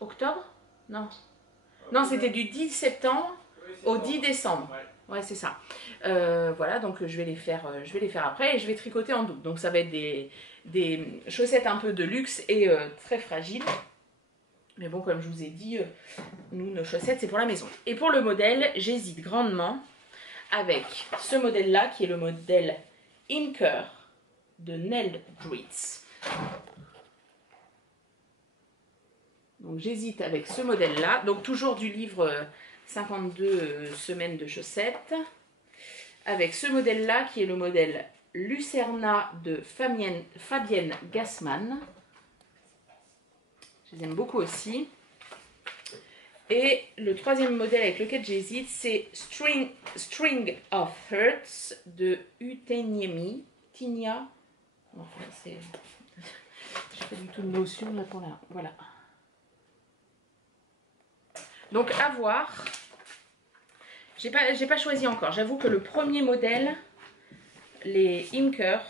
octobre. Non, c'était du 10 septembre au 10 décembre. Ouais, c'est ça. Voilà, donc je vais les faire après et je vais tricoter en double. Donc ça va être des chaussettes un peu de luxe et très fragiles. Mais bon, comme je vous ai dit, nous, nos chaussettes, c'est pour la maison. Et pour le modèle, j'hésite grandement avec ce modèle-là, qui est le modèle Inker de Nell Dritz. Donc j'hésite avec ce modèle-là. Donc toujours du livre 52 semaines de chaussettes. Avec ce modèle-là qui est le modèle Lucerna de Fabienne Gassman. Je les aime beaucoup aussi. Et le troisième modèle avec lequel j'hésite, c'est String of Hearts de Uteniemi. Tinia. Enfin, c'est... Je fais du tout de notion là pour là. Voilà. Donc à voir. J'ai pas choisi encore. J'avoue que le premier modèle, les Imker,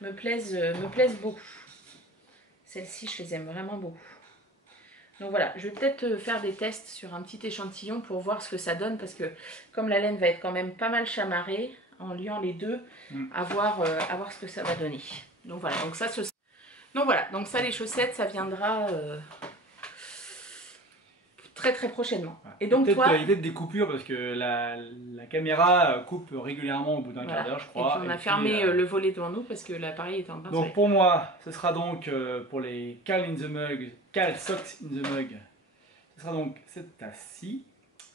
me plaisent beaucoup. Celles-ci, je les aime vraiment beaucoup. Donc voilà, je vais peut-être faire des tests sur un petit échantillon pour voir ce que ça donne. Parce que comme la laine va être quand même pas mal chamarrée, en liant les deux, à voir ce que ça va donner. Donc voilà, donc ça les chaussettes, ça viendra très prochainement. Voilà. Et donc toi... Il y a peut-être des coupures parce que la caméra coupe régulièrement au bout d'un quart d'heure, je crois. Et puis on a fermé le volet devant nous parce que l'appareil était en train de Donc pour moi, ce sera donc pour les Cal Socks in the Mug, ce sera donc cette tasse-ci,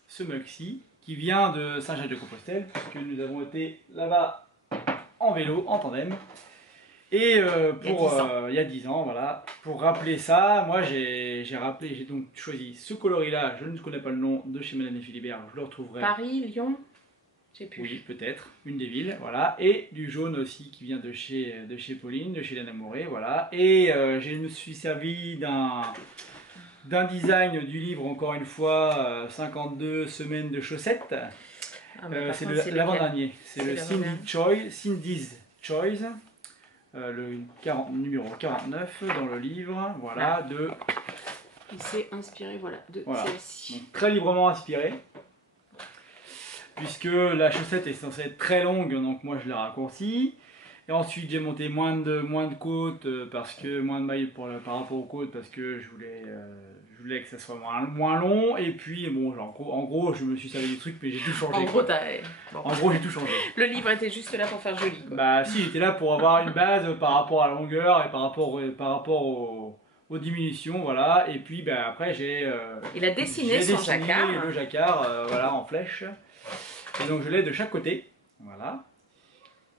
ce mug-ci, qui vient de Saint-Jacques-de-Compostelle, puisque nous avons été là-bas en vélo, en tandem. Et il y a 10 ans, voilà. Pour rappeler ça, moi j'ai donc choisi ce coloris-là, je ne connais pas le nom, de chez Mélanie Philibert, je le retrouverai. Paris, Lyon, je sais plus. Oui, peut-être, une des villes, voilà. Et du jaune aussi qui vient de chez Pauline, de chez Lena Moré, voilà. Et je me suis servi d'un design du livre, encore une fois, 52 semaines de chaussettes. C'est l'avant-dernier, c'est le Cindy's Choice. Numéro 49 dans le livre, voilà, Il s'est inspiré, voilà, de celle-ci. Très librement inspiré, puisque la chaussette est censée être très longue, donc moi je l'ai raccourcie. Et ensuite j'ai monté moins de côtes, parce que moins de mailles par rapport aux côtes, parce que je voulais que ça soit moins long. Et puis bon, en gros je me suis servi du truc, mais j'ai tout changé. En gros j'ai tout changé. Le livre était juste là pour faire joli, quoi. Bah si, il était là pour avoir une base par rapport à la longueur et par rapport aux diminutions, voilà. Et puis bah, après il a dessiné son jacquard. Le jacquard, voilà, en flèche. Et donc je l'ai de chaque côté, voilà.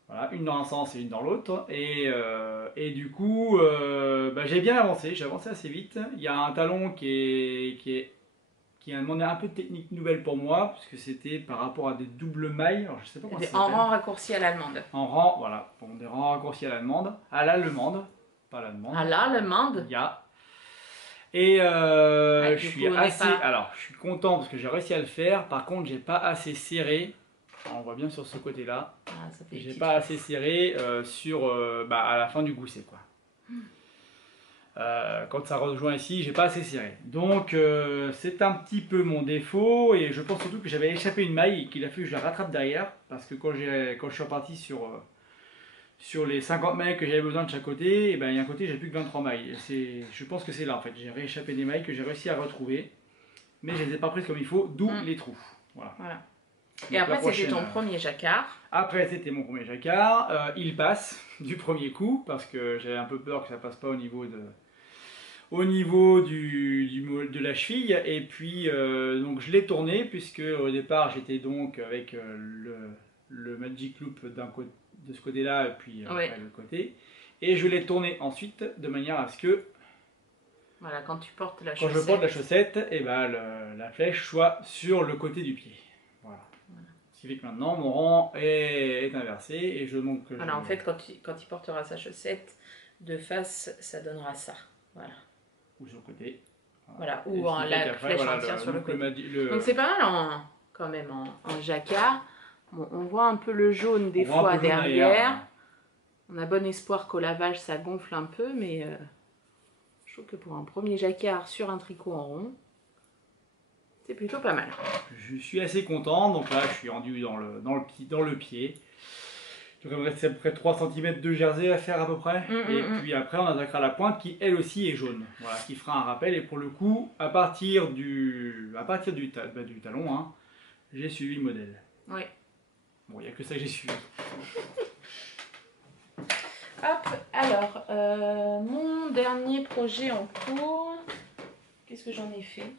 Voilà, une dans un sens et une dans l'autre. Et du coup, j'ai bien avancé, j'ai avancé assez vite. Il y a un talon qui a demandé un peu de technique nouvelle pour moi, parce que c'était par rapport à des doubles mailles. Alors, je sais pas comment ça s'appelle. En rang raccourci à l'allemande. En rang, voilà, bon, des rangs raccourcis à l'allemande. À l'allemande, pas à l'allemande. À l'allemande. Ya. Et je suis content parce que j'ai réussi à le faire. Par contre, j'ai pas assez serré. On voit bien sur ce côté-là. J'ai pas assez serré à la fin du gousset, quoi. Quand ça rejoint ici, j'ai pas assez serré. Donc c'est un petit peu mon défaut, et je pense surtout que j'avais échappé une maille et qu'il a fallu que je la rattrape derrière, parce que quand je suis reparti sur les 50 mailles que j'avais besoin de chaque côté, et ben, il y a un côté j'ai plus que 23 mailles. Je pense que c'est là en fait, j'ai rééchappé des mailles que j'ai réussi à retrouver, mais je les ai pas prises comme il faut, d'où les trous. Voilà. Et après c'était ton premier jacquard. Après c'était mon premier jacquard, il passe du premier coup, parce que j'avais un peu peur que ça passe pas au niveau de la cheville. Et puis donc je l'ai tourné, puisque au départ j'étais donc avec le Magic Loop de ce côté là, et puis après de l'autre côté, et je l'ai tourné ensuite de manière à ce que voilà, quand je porte la chaussette, et ben, la flèche soit sur le côté du pied. Voilà. Ce qui fait que maintenant mon rang est inversé, et en fait quand il portera sa chaussette de face, ça donnera ça, voilà. Ou sur le côté. Voilà, ou la flèche entière sur le côté. Donc c'est pas mal quand même en jacquard. Bon, on voit un peu le jaune des fois derrière. On a bon espoir qu'au lavage ça gonfle un peu, mais je trouve que pour un premier jacquard sur un tricot en rond, c'est plutôt pas mal. Je suis assez content. Donc là je suis rendu dans le pied. Donc il me reste à peu près 3 cm de jersey à faire à peu près. Et puis après on attaquera la pointe qui elle aussi est jaune. Voilà, qui fera un rappel. Et pour le coup, à partir du talon, hein, j'ai suivi le modèle. Oui. Bon, il n'y a que ça que j'ai suivi. Hop, alors, mon dernier projet en cours, qu'est-ce que j'en ai fait?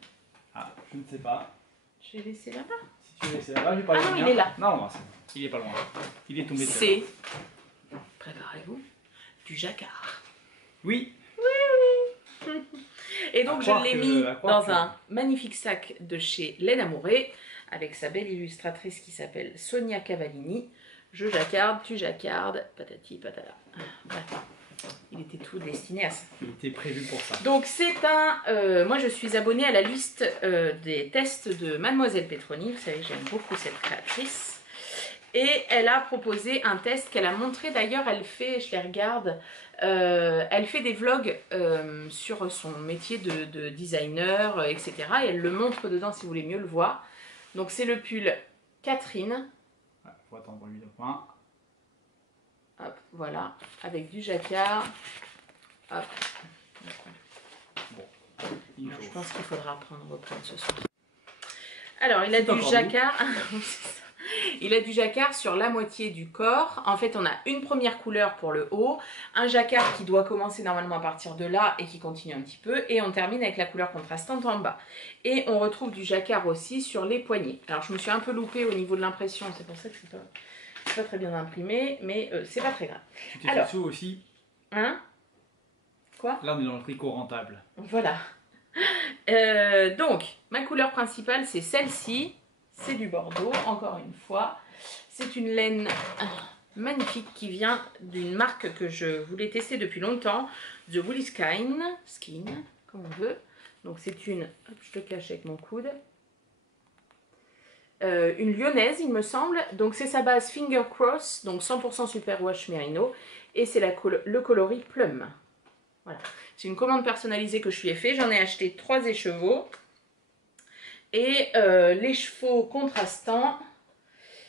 Ah, je ne sais pas. Je vais laisser là-bas. Si tu veux laisser là-bas, je vais parler. Ah non, il est là. Non, il est pas loin. Il est tombé. C'est, préparez-vous, du jacquard. Oui. Oui. Et donc je l'ai mis dans un magnifique sac de chez Lena Moré, avec sa belle illustratrice qui s'appelle Sonia Cavallini. Je jacquarde, tu jacquardes, patati patata. Voilà. Il était tout destiné à ça. Il était prévu pour ça. Donc c'est moi je suis abonnée à la liste des tests de Mademoiselle Petroni. Vous savez, j'aime beaucoup cette créatrice. Et elle a proposé un test qu'elle a montré. D'ailleurs, elle fait, je les regarde, elle fait des vlogs sur son métier de designer, etc. Et elle le montre dedans si vous voulez mieux le voir. Donc c'est le pull Catherine. Il faut attendre le point. Hop, voilà, avec du jacquard. Hop. Bon, Je pense qu'il faudra reprendre ce soir. Alors, il a du jacquard. Il a du jacquard sur la moitié du corps. En fait, on a une première couleur pour le haut, un jacquard qui doit commencer normalement à partir de là et qui continue un petit peu, et on termine avec la couleur contrastante en bas. Et on retrouve du jacquard aussi sur les poignets. Alors, je me suis un peu loupée au niveau de l'impression, c'est pour ça que c'est pas très bien imprimé, mais c'est pas très grave. Tu t'es fait sous aussi. Hein? Quoi? Là, on est dans le tricot rentable. Voilà. Donc, ma couleur principale, c'est celle-ci. C'est du bordeaux, encore une fois. C'est une laine magnifique qui vient d'une marque que je voulais tester depuis longtemps. The Woolly Skin, comme on veut. Donc c'est une, hop, je te cache avec mon coude. Une lyonnaise, il me semble. Donc c'est sa base Finger Cross, donc 100% Superwash Merino. Et c'est le coloris Plum. Voilà. C'est une commande personnalisée que je lui ai fait. J'en ai acheté 3 écheveaux. Et les chevaux contrastants,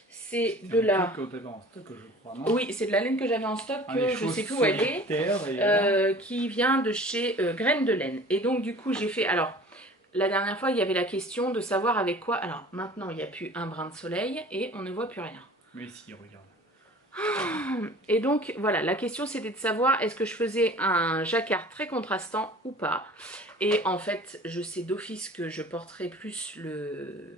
c'est de la... que tu avais en stock, je crois, non? Oui, c'est de la laine que j'avais en stock, que je ne sais plus où elle est, qui vient de chez Graines de Laine. Et donc du coup, j'ai fait... Alors, la dernière fois, il y avait la question de savoir avec quoi... Alors, maintenant, il n'y a plus un brin de soleil et on ne voit plus rien. Mais si, regarde. Et donc, voilà, la question, c'était de savoir est-ce que je faisais un jacquard très contrastant ou pas. Et en fait, je sais d'office que je porterai plus le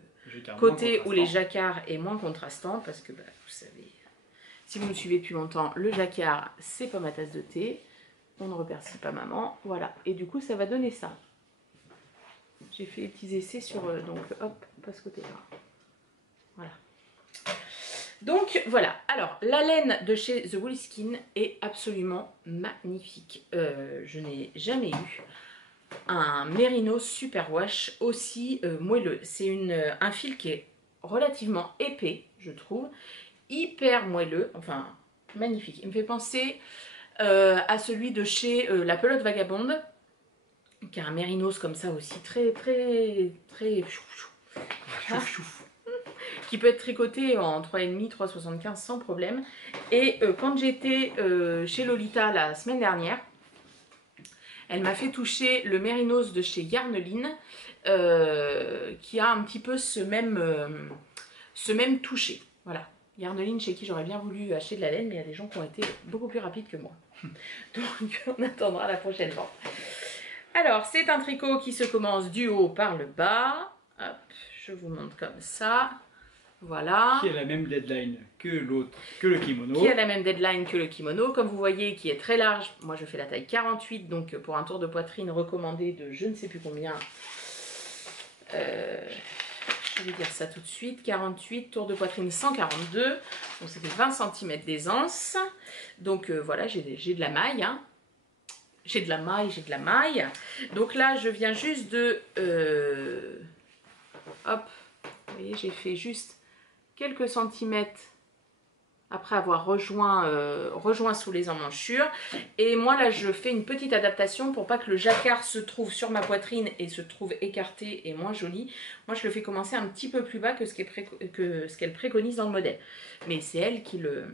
côté où les jacquards est moins contrastant. Parce que, bah, vous savez, si vous me suivez depuis longtemps, le jacquard, c'est pas ma tasse de thé. On ne remercie pas maman. Voilà. Et du coup, ça va donner ça. J'ai fait des petits essais sur... donc, hop, pas ce côté-là. Voilà. Donc voilà, alors la laine de chez The Woolly Skin est absolument magnifique. Je n'ai jamais eu un Merino Superwash aussi moelleux. C'est un fil qui est relativement épais, je trouve, hyper moelleux, enfin magnifique. Il me fait penser à celui de chez La Pelote Vagabonde, qui a un mérinos comme ça aussi, très qui peut être tricoté en 3,5, 3,75 sans problème. Et quand j'étais chez Lolita la semaine dernière, elle m'a fait toucher le mérinos de chez Yarneline, qui a un petit peu ce même toucher. Voilà. Yarneline chez qui j'aurais bien voulu acheter de la laine, mais il y a des gens qui ont été beaucoup plus rapides que moi. Donc on attendra la prochaine vente. Alors, c'est un tricot qui se commence du haut par le bas. Hop, je vous montre comme ça. Voilà. Qui a la même deadline que l'autre, que le kimono. Qui a la même deadline que le kimono. Comme vous voyez, qui est très large. Moi, je fais la taille 48, donc pour un tour de poitrine recommandé de je ne sais plus combien. Je vais dire ça tout de suite. 48, tour de poitrine 142. Donc, ça fait 20 cm d'aisance. Donc, voilà, j'ai de la maille. Hein. J'ai de la maille. Donc là, je viens juste de... hop, vous voyez, j'ai fait juste quelques centimètres après avoir rejoint sous les emmanchures. Et moi, là, je fais une petite adaptation pour pas que le jacquard se trouve sur ma poitrine et se trouve écarté et moins joli. Moi, je le fais commencer un petit peu plus bas que ce qu'elle préconise dans le modèle. Mais c'est elle qui le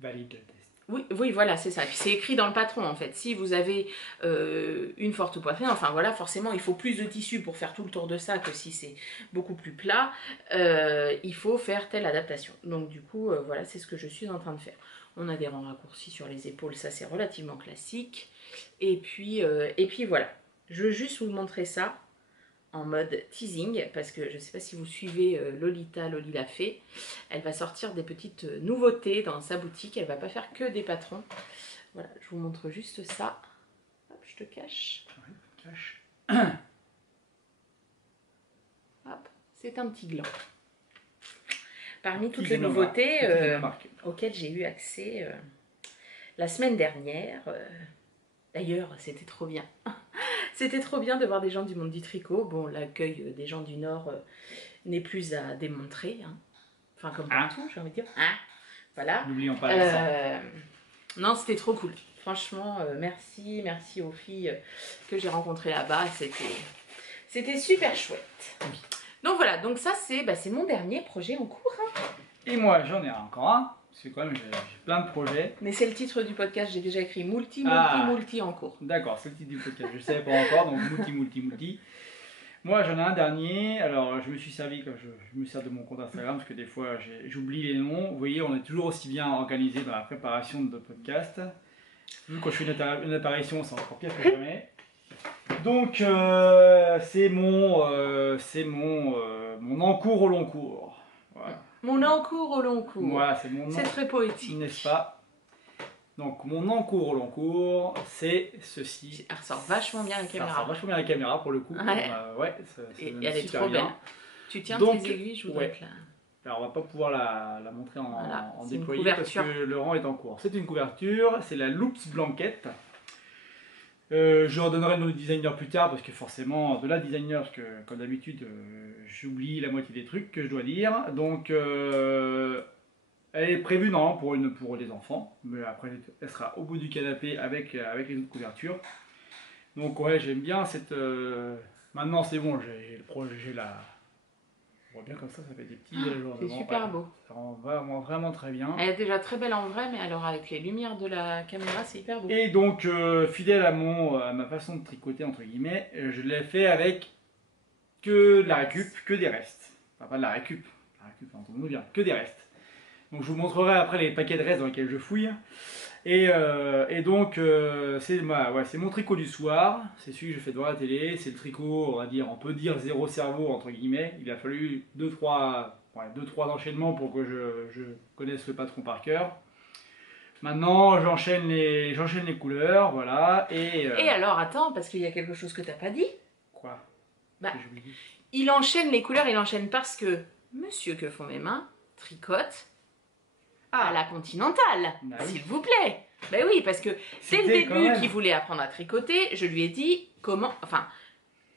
valide le test. Oui, voilà, c'est ça. Et puis c'est écrit dans le patron en fait. Si vous avez une forte poitrine, enfin voilà, forcément il faut plus de tissu pour faire tout le tour de ça que si c'est beaucoup plus plat. Il faut faire telle adaptation. Donc du coup, voilà, c'est ce que je suis en train de faire. On a des rangs raccourcis sur les épaules, ça c'est relativement classique. Et puis voilà. Je veux juste vous montrer ça en mode teasing, parce que je ne sais pas si vous suivez Lolita, Loli l'a fait. Elle va sortir des petites nouveautés dans sa boutique, elle ne va pas faire que des patrons. Voilà, je vous montre juste ça. Hop, je te cache. Oui, cache. Hop, c'est un petit gland. Parmi toutes les nouveautés auxquelles j'ai eu accès, la semaine dernière. D'ailleurs, c'était trop bien. C'était trop bien de voir des gens du monde du tricot. Bon, l'accueil des gens du Nord n'est plus à démontrer. Hein. Enfin, comme partout, j'ai envie de dire. Hein, voilà. N'oublions pas l'accent. Non, c'était trop cool. Franchement, merci aux filles que j'ai rencontrées là-bas. C'était super chouette. Oui. Donc voilà, donc ça c'est mon dernier projet en cours. Hein. Et moi, j'en ai encore un. Parce que quand même, j'ai plein de projets. Mais c'est le titre du podcast, j'ai déjà écrit multi en cours. D'accord, c'est le titre du podcast. Je ne savais pas encore, donc multi. Moi, j'en ai un dernier. Alors, je me suis servi, quand je me sers de mon compte Instagram, parce que des fois, j'oublie les noms. Vous voyez, on est toujours aussi bien organisé dans la préparation de notre podcast. Vu quand je fais une apparition, c'est encore pire que jamais. Donc, c'est mon encours au long cours. Voilà. Mon encours au long cours. Voilà, c'est mon C'est très poétique. N'est-ce pas? Donc, mon encours au long cours, c'est ceci. Elle ressort vachement bien la caméra. Ça ressort vachement bien la caméra pour le coup. Ouais. Et elle est trop bien. belle. Tu tiens Donc, tes aiguilles, je voudrais que la... Alors, on va pas pouvoir la montrer en déployé parce que le rang est en cours. C'est une couverture, c'est la Loops Blanquette. Je redonnerai nos designers plus tard parce que forcément, de la designer, parce que comme d'habitude, j'oublie la moitié des trucs que je dois dire. Donc, elle est prévue normalement pour les enfants, mais après, elle sera au bout du canapé avec les autres couvertures. Donc, ouais, j'aime bien cette. Maintenant, c'est bon, j'ai le projet, j'ai la. On voit bien comme ça fait des petits jours. C'est super beau. Ça rend vraiment très bien. Elle est déjà très belle en vrai, mais alors avec les lumières de la caméra, c'est hyper beau. Et donc, fidèle à ma façon de tricoter, entre guillemets, je l'ai fait avec que de la récup, que des restes. Enfin, pas de la récup, entendons-nous bien, que des restes. Donc, je vous montrerai après les paquets de restes dans lesquels je fouille. Et donc, c'est mon tricot du soir, c'est celui que je fais devant la télé, c'est le tricot, on peut dire zéro cerveau, entre guillemets. Il a fallu 2-3 enchaînements pour que je connaisse le patron par cœur. Maintenant, j'enchaîne les couleurs, voilà. Et alors, attends, parce qu'il y a quelque chose que t'as pas dit. Quoi? Il enchaîne les couleurs, il enchaîne parce que Monsieur Que Font Mes Mains tricote à la Continentale, s'il vous plaît. Ben oui, parce que dès le début qu'il voulait apprendre à tricoter, je lui ai dit comment... Enfin,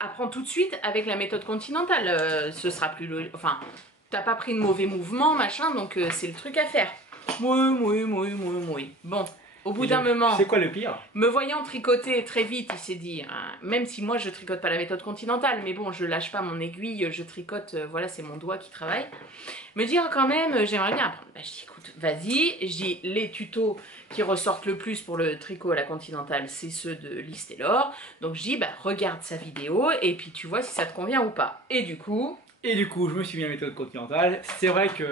apprends tout de suite avec la méthode Continentale. Ce sera plus... Enfin, t'as pas pris de mauvais mouvement, machin, donc c'est le truc à faire. Oui. Bon, au bout d'un moment... C'est quoi le pire? Me voyant tricoter très vite, il s'est dit, hein, même si moi je tricote pas la méthode Continentale, mais bon, je lâche pas mon aiguille, je tricote, voilà, c'est mon doigt qui travaille. Me dire quand même, j'aimerais bien apprendre. Bah, je dis, écoute, vas-y, j'ai les tutos qui ressortent le plus pour le tricot à la Continentale, c'est ceux de Liz Taylor. Donc je dis, bah, regarde sa vidéo et puis tu vois si ça te convient ou pas. Et du coup, je me suis mis à la méthode Continentale. C'est vrai que,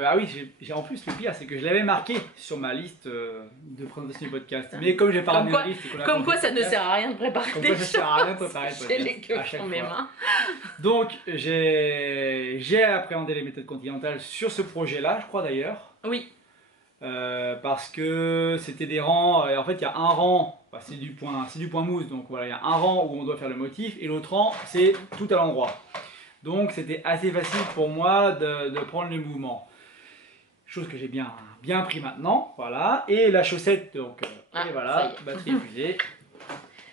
j'ai en plus le pire, c'est que je l'avais marqué sur ma liste de présentation du podcast. Mais comme j'ai pas ramené la liste, comme quoi ça ne sert à rien de préparer des choses. Ça ne sert à rien de préparer le podcast. Les que font mes mains. Donc j'ai appréhendé les méthodes continentales sur ce projet-là, je crois d'ailleurs. Oui. Parce que c'était des rangs. En fait, il y a un rang, c'est du point mousse. Donc voilà, il y a un rang où on doit faire le motif et l'autre rang, c'est tout à l'endroit. Donc c'était assez facile pour moi de prendre le mouvement. Chose que j'ai bien pris maintenant, voilà. Et la chaussette, donc, et voilà, batterie épuisée.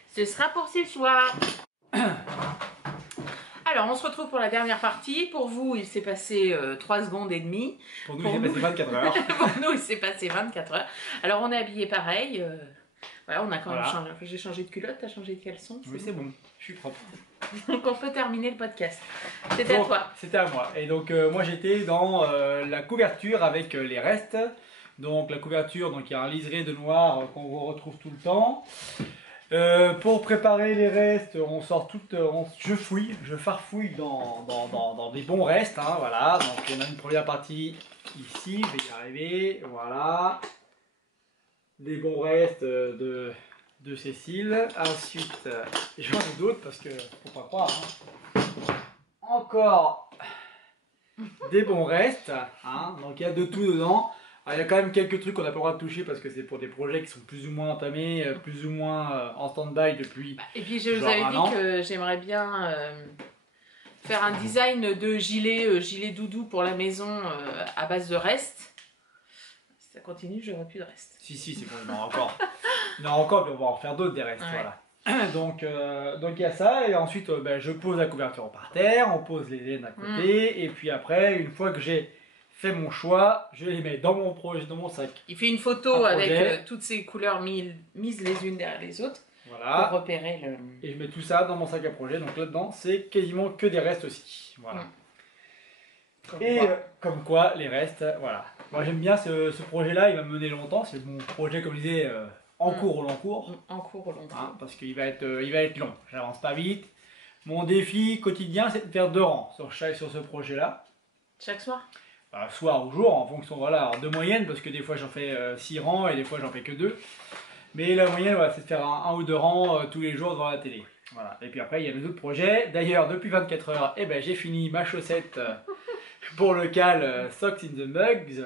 Ce sera pour ce soir. Alors, on se retrouve pour la dernière partie. Pour vous, il s'est passé 3 secondes et demie. Pour nous, il s'est passé 24 heures. Pour nous, il s'est passé 24 heures. Alors, on est habillés pareil. Voilà, on a quand même changé. J'ai changé de culotte, t'as changé de caleçon. Oui, c'est bon, je suis propre. Donc, on peut terminer le podcast. C'était à toi. C'était à moi. Et donc, moi, j'étais dans la couverture avec les restes. Donc, la couverture, donc il y a un liseré de noir qu'on retrouve tout le temps. Pour préparer les restes, je farfouille dans des bons restes, hein, voilà. Donc on a une première partie ici, je vais y arriver, voilà. Des bons restes de Cécile. Ensuite, j'en ai d'autres parce que faut pas croire. Hein. Encore des bons restes, hein. Donc il y a de tout dedans. Alors, il y a quand même quelques trucs qu'on n'a pas le droit de toucher parce que c'est pour des projets qui sont plus ou moins entamés, plus ou moins en stand-by depuis. Et puis je vous avais dit que j'aimerais bien faire un design de gilet doudou pour la maison à base de restes. ça continue, j'aurai plus de reste. Si, c'est bon, il y en aura encore. Il y en aura encore, puis on va en faire d'autres des restes, voilà. Donc il y a ça, et ensuite je pose la couverture par terre, on pose les laines à côté, et puis après, une fois que j'ai fait mon choix, je les mets dans mon projet, dans mon sac. Il fait une photo avec toutes ces couleurs mises les unes derrière les autres, voilà, pour repérer le... Et je mets tout ça dans mon sac à projet, donc là-dedans, c'est quasiment que des restes aussi. Voilà. Comme quoi, les restes, voilà. Moi j'aime bien ce projet-là, il va me mener longtemps, c'est mon projet, comme je disais, en cours au long cours. En cours au long cours. Hein, parce qu'il va être long, j'avance pas vite. Mon défi quotidien, c'est de faire 2 rangs sur ce projet-là. Chaque soir? Soir ou jour, en fonction, voilà, de moyenne, parce que des fois j'en fais 6 rangs et des fois j'en fais que 2. Mais la moyenne, voilà, c'est de faire un ou 2 rangs tous les jours devant la télé. Voilà. Et puis après, il y a les autres projets. D'ailleurs, depuis 24 heures, j'ai fini ma chaussette pour le cal Socks in the Mugs.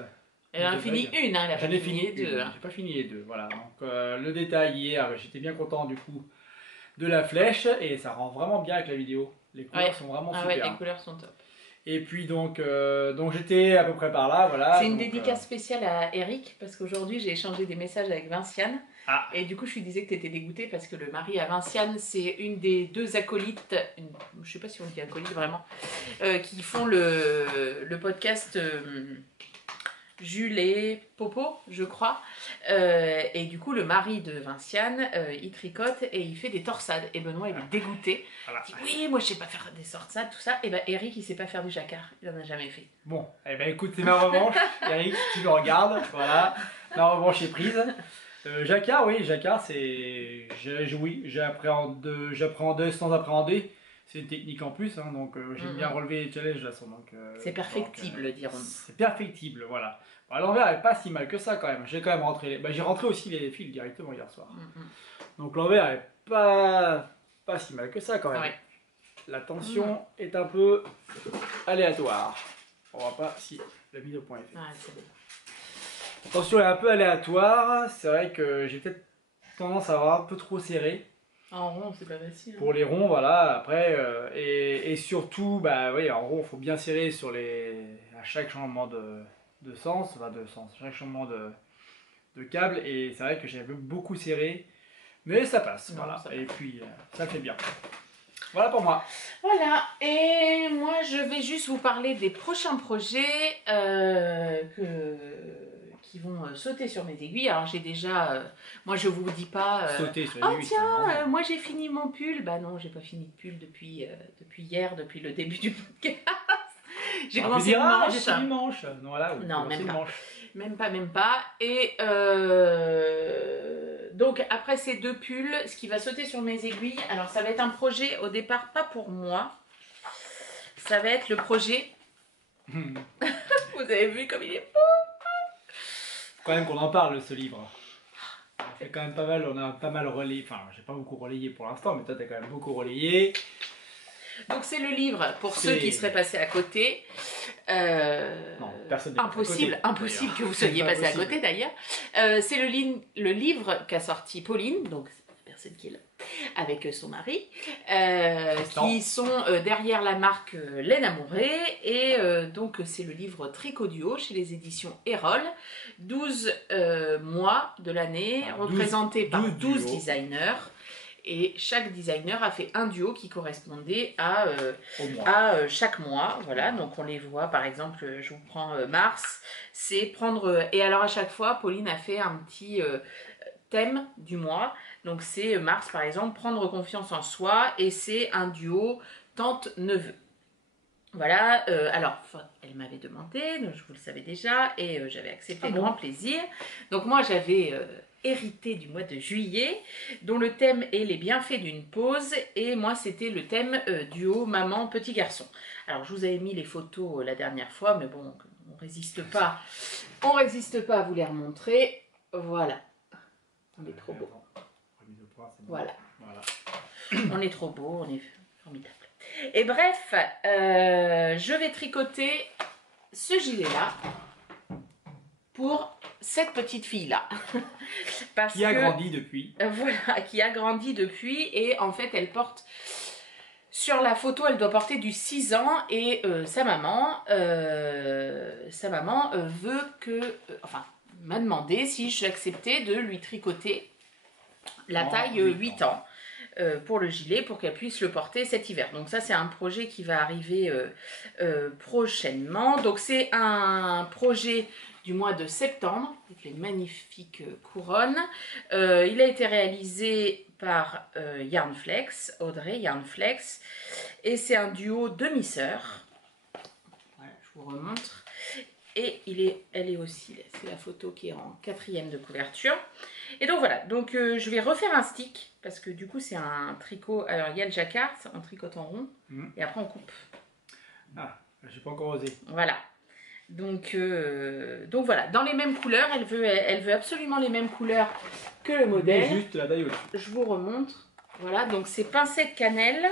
Elle en a fini une, hein, elle a pas fini les deux. J'ai pas fini les deux, voilà. Donc le détail hier, j'étais bien content du coup de la flèche et ça rend vraiment bien avec la vidéo. Les couleurs sont vraiment super. Ouais, les couleurs sont top. Et puis donc j'étais à peu près par là, voilà. C'est une dédicace spéciale à Eric parce qu'aujourd'hui j'ai échangé des messages avec Vinciane. Et du coup je lui disais que tu étais dégoûtée parce que le mari à Vinciane c'est une des 2 acolytes, je sais pas si on dit acolyte vraiment, qui font le podcast Jules et Popo, je crois. Et du coup, le mari de Vinciane, il tricote et il fait des torsades. Et Benoît, il est dégoûté. Voilà. Il dit oui, moi je sais pas faire des torsades, tout ça. Et Eric, il sait pas faire du jacquard. Il en a jamais fait. Bon, écoute, c'est ma revanche. Eric, si tu me regardes, voilà, ma revanche est prise. Jacquard, oui, jacquard, c'est. Oui, j'appréhendais sans appréhender. C'est une technique en plus, hein, donc j'aime bien relever les challenges là. C'est perfectible, dirons-nous. C'est perfectible, voilà. Bon, l'envers est pas si mal que ça quand même. J'ai quand même rentré. J'ai rentré aussi les fils directement hier soir. Donc l'envers est pas si mal que ça quand même. Ouais. La tension est un peu aléatoire. On va pas si la mise au point est faite. La tension est un peu aléatoire. C'est vrai que j'ai peut-être tendance à avoir un peu trop serré. En rond, c'est pas facile. Hein. Pour les ronds, voilà. Après, et surtout, oui, en rond, il faut bien serrer à chaque changement de sens, chaque changement de câble. Et c'est vrai que j'avais beaucoup serré, mais ça passe. Non, voilà. Et puis, ça fait bien. Voilà pour moi. Voilà. Et moi, je vais juste vous parler des prochains projets qui vont sauter sur mes aiguilles. Alors j'ai déjà, moi je vous dis pas, sauter sur les aiguilles. Tiens, moi j'ai fini mon pull. Bah non, j'ai pas fini de pull depuis hier, depuis le début du podcast. J'ai commencé le manche. J'ai fini le manche. Non, voilà, non même pas. Même pas. Et donc après ces 2 pulls, ce qui va sauter sur mes aiguilles, alors ça va être un projet au départ pas pour moi. Ça va être le projet. Vous avez vu comme il est beau. Quand même qu'on en parle ce livre. On fait quand même pas mal, on a pas mal relayé, enfin j'ai pas beaucoup relayé pour l'instant, mais toi t'as quand même beaucoup relayé. Donc c'est le livre pour ceux qui seraient passés à côté. Non, personne n'est impossible que vous soyez passé à côté d'ailleurs. C'est le livre qu'a sorti Pauline, donc la personne qui est là, avec son mari, qui sont derrière la marque Laine Amourée. Et donc c'est le livre Tricot Duo chez les éditions Erol. 12 mois de l'année, représentés par 12 designers. Et chaque designer a fait un duo qui correspondait à chaque mois. Voilà, donc on les voit, par exemple, je vous prends mars, c'est prendre... Et alors à chaque fois, Pauline a fait un petit thème du mois. Donc c'est mars, par exemple, prendre confiance en soi. Et c'est un duo tante-neveu. Voilà, alors elle m'avait demandé, donc je vous le savais déjà, et j'avais accepté grand plaisir. Donc moi j'avais hérité du mois de juillet, dont le thème est les bienfaits d'une pause, et moi c'était le thème duo maman petit garçon. Alors je vous avais mis les photos la dernière fois, mais bon, on résiste pas à vous les remontrer. Voilà, on est trop beau. Voilà, on est trop beau, on est formidable. Et bref, je vais tricoter ce gilet-là pour cette petite fille-là. Qui a grandi depuis. Voilà, qui a grandi depuis. Et en fait, elle porte... Sur la photo, elle doit porter du 6 ans. Et sa maman veut que... m'a demandé si j'acceptais de lui tricoter la taille 8 ans. Pour le gilet, pour qu'elle puisse le porter cet hiver. Donc ça, c'est un projet qui va arriver prochainement. Donc c'est un projet du mois de septembre, avec les magnifiques couronnes. Il a été réalisé par Yarnflex, Audrey Yarnflex, et c'est un duo demi-sœurs. Voilà, je vous remontre. Et elle est aussi, c'est la photo qui est en 4e de couverture. Et donc voilà, donc je vais refaire un stick, parce que du coup c'est un tricot, alors il y a le jacquard, on tricote en rond, et après on coupe. Ah, j'ai pas encore osé. Voilà, donc voilà, dans les mêmes couleurs, elle veut absolument les mêmes couleurs que le modèle. Juste la taille au-dessus. Je vous remontre, voilà, donc c'est pincée de cannelle,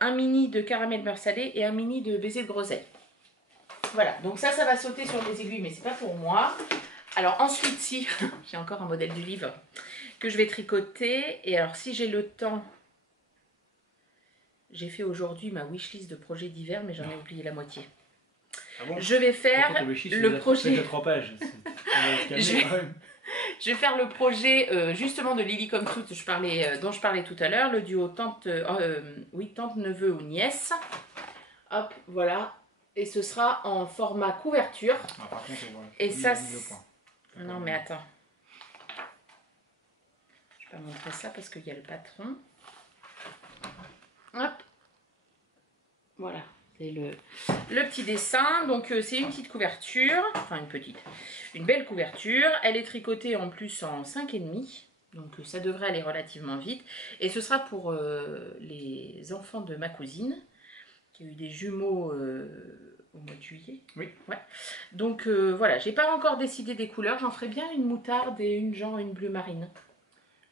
un mini de caramel beurre salé et un mini de baiser de groseille. Voilà, donc ça va sauter sur les aiguilles, mais c'est pas pour moi. Alors ensuite, si j'ai encore un modèle du livre que je vais tricoter, et alors si j'ai le temps, j'ai fait aujourd'hui ma wishlist de projets d'hiver, mais j'en ai oublié la moitié. Ah bon? Je vais faire le projet. C'est 3 pages. Je vais faire le projet justement de Lily Come True dont je parlais tout à l'heure, le duo tante neveu ou nièce. Hop, voilà. Et ce sera en format couverture. Ah, par contre, on voit. Et ça, non mais attends. Je vais pas montrer ça parce qu'il y a le patron. Hop. Voilà. C'est le petit dessin. Donc c'est une petite couverture. Enfin une belle couverture. Elle est tricotée en plus en 5,5. Donc ça devrait aller relativement vite. Et ce sera pour les enfants de ma cousine, qui a eu des jumeaux au mois de juillet. Oui. Ouais. Donc voilà, j'ai pas encore décidé des couleurs. J'en ferai bien une moutarde et une bleu marine.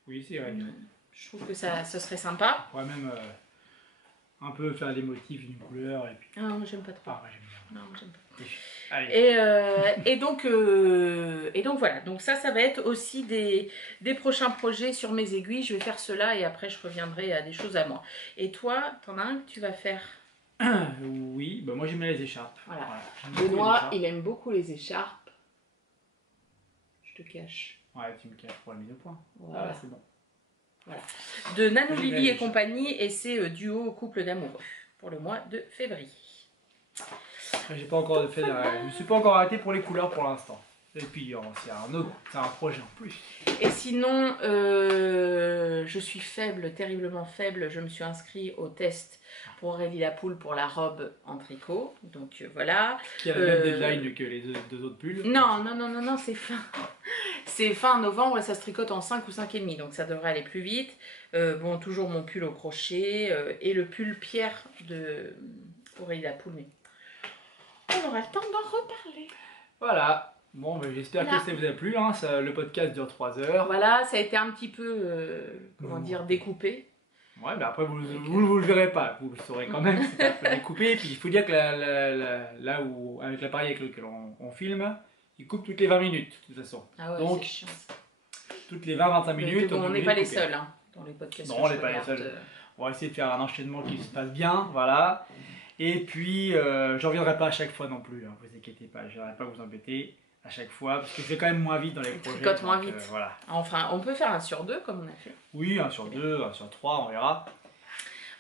Oui, c'est vrai. Je trouve que ça serait sympa. On pourrait même un peu faire les motifs d'une couleur. Et puis... Ah non, j'aime pas trop. Ah ouais, j'aime bien. Non, j'aime pas. Allez. Et donc voilà, donc ça va être aussi des prochains projets sur mes aiguilles. Je vais faire cela et après je reviendrai à des choses à moi. Et toi, t'en as un que tu vas faire? Oui, bah moi j'aime bien les écharpes. Voilà. Benoît, il aime beaucoup les écharpes. Je te cache. Ouais, tu me caches pour la mise au point. Voilà. Ah, c'est bon. Voilà. De Nano Lily et compagnie, et c'est duo couple d'amoureux pour le mois de février. J'ai pas encore fait. Je me suis pas encore arrêté pour les couleurs pour l'instant. Et puis c'est un projet en plus. Et sinon, je suis faible, terriblement faible. Je me suis inscrite au test pour Aurélie la poule pour la robe en tricot. Donc voilà. Qui a le même deadline que les deux autres pulls. Non, c'est fin. C'est fin novembre et ça se tricote en 5 ou 5,5. Donc ça devrait aller plus vite. Bon, toujours mon pull au crochet et le pull Pierre de Aurélie la poule. Mais on aura le temps d'en reparler. Voilà. Bon, j'espère que ça vous a plu. Hein. Le podcast dure 3 heures. Voilà, ça a été un petit peu, découpé. Ouais, mais après, vous le verrez pas. Vous le saurez quand même, c'est un peu découpé. Et puis, il faut dire que là où, avec l'appareil avec lequel on filme, il coupe toutes les 20 minutes, de toute façon. Ah ouais, donc, c'est chiant. Toutes les 20-25 minutes. Bon, on n'est pas les seuls hein, dans les podcasts. Non, on n'est pas les seuls. On va essayer de faire un enchaînement qui se passe bien, voilà. Et puis, je reviendrai pas à chaque fois non plus, hein, vous inquiétez pas, je ne viendrai pas vous embêter à chaque fois, parce que c'est quand même moins vite dans les projets. Tricote moins vite. Voilà. Enfin, on peut faire 1 sur 2 comme on a fait. Oui, 1 sur 2, 1 sur 3, on verra.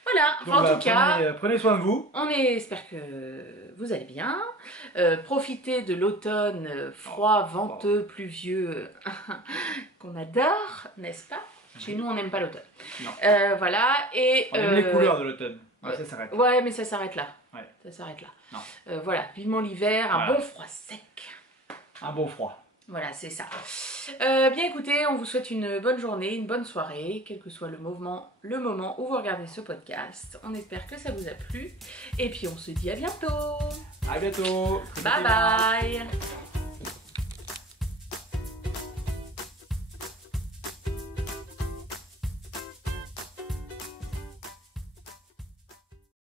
Voilà, donc, en tout cas, prenez soin de vous. On espère que vous allez bien. Profitez de l'automne froid, venteux, pluvieux, qu'on adore, n'est-ce pas? Chez nous, on n'aime pas l'automne. Voilà, et... On aime les couleurs de l'automne. Ouais, ça s'arrête. Ouais, mais ça s'arrête là. Ouais. Ça s'arrête là. Non. Voilà, vivement l'hiver, un bon froid sec. Un bon froid. Voilà, c'est ça. Bien écoutez, on vous souhaite une bonne journée, une bonne soirée, quel que soit le moment où vous regardez ce podcast. On espère que ça vous a plu. Et puis on se dit à bientôt. À bientôt. Bye bye.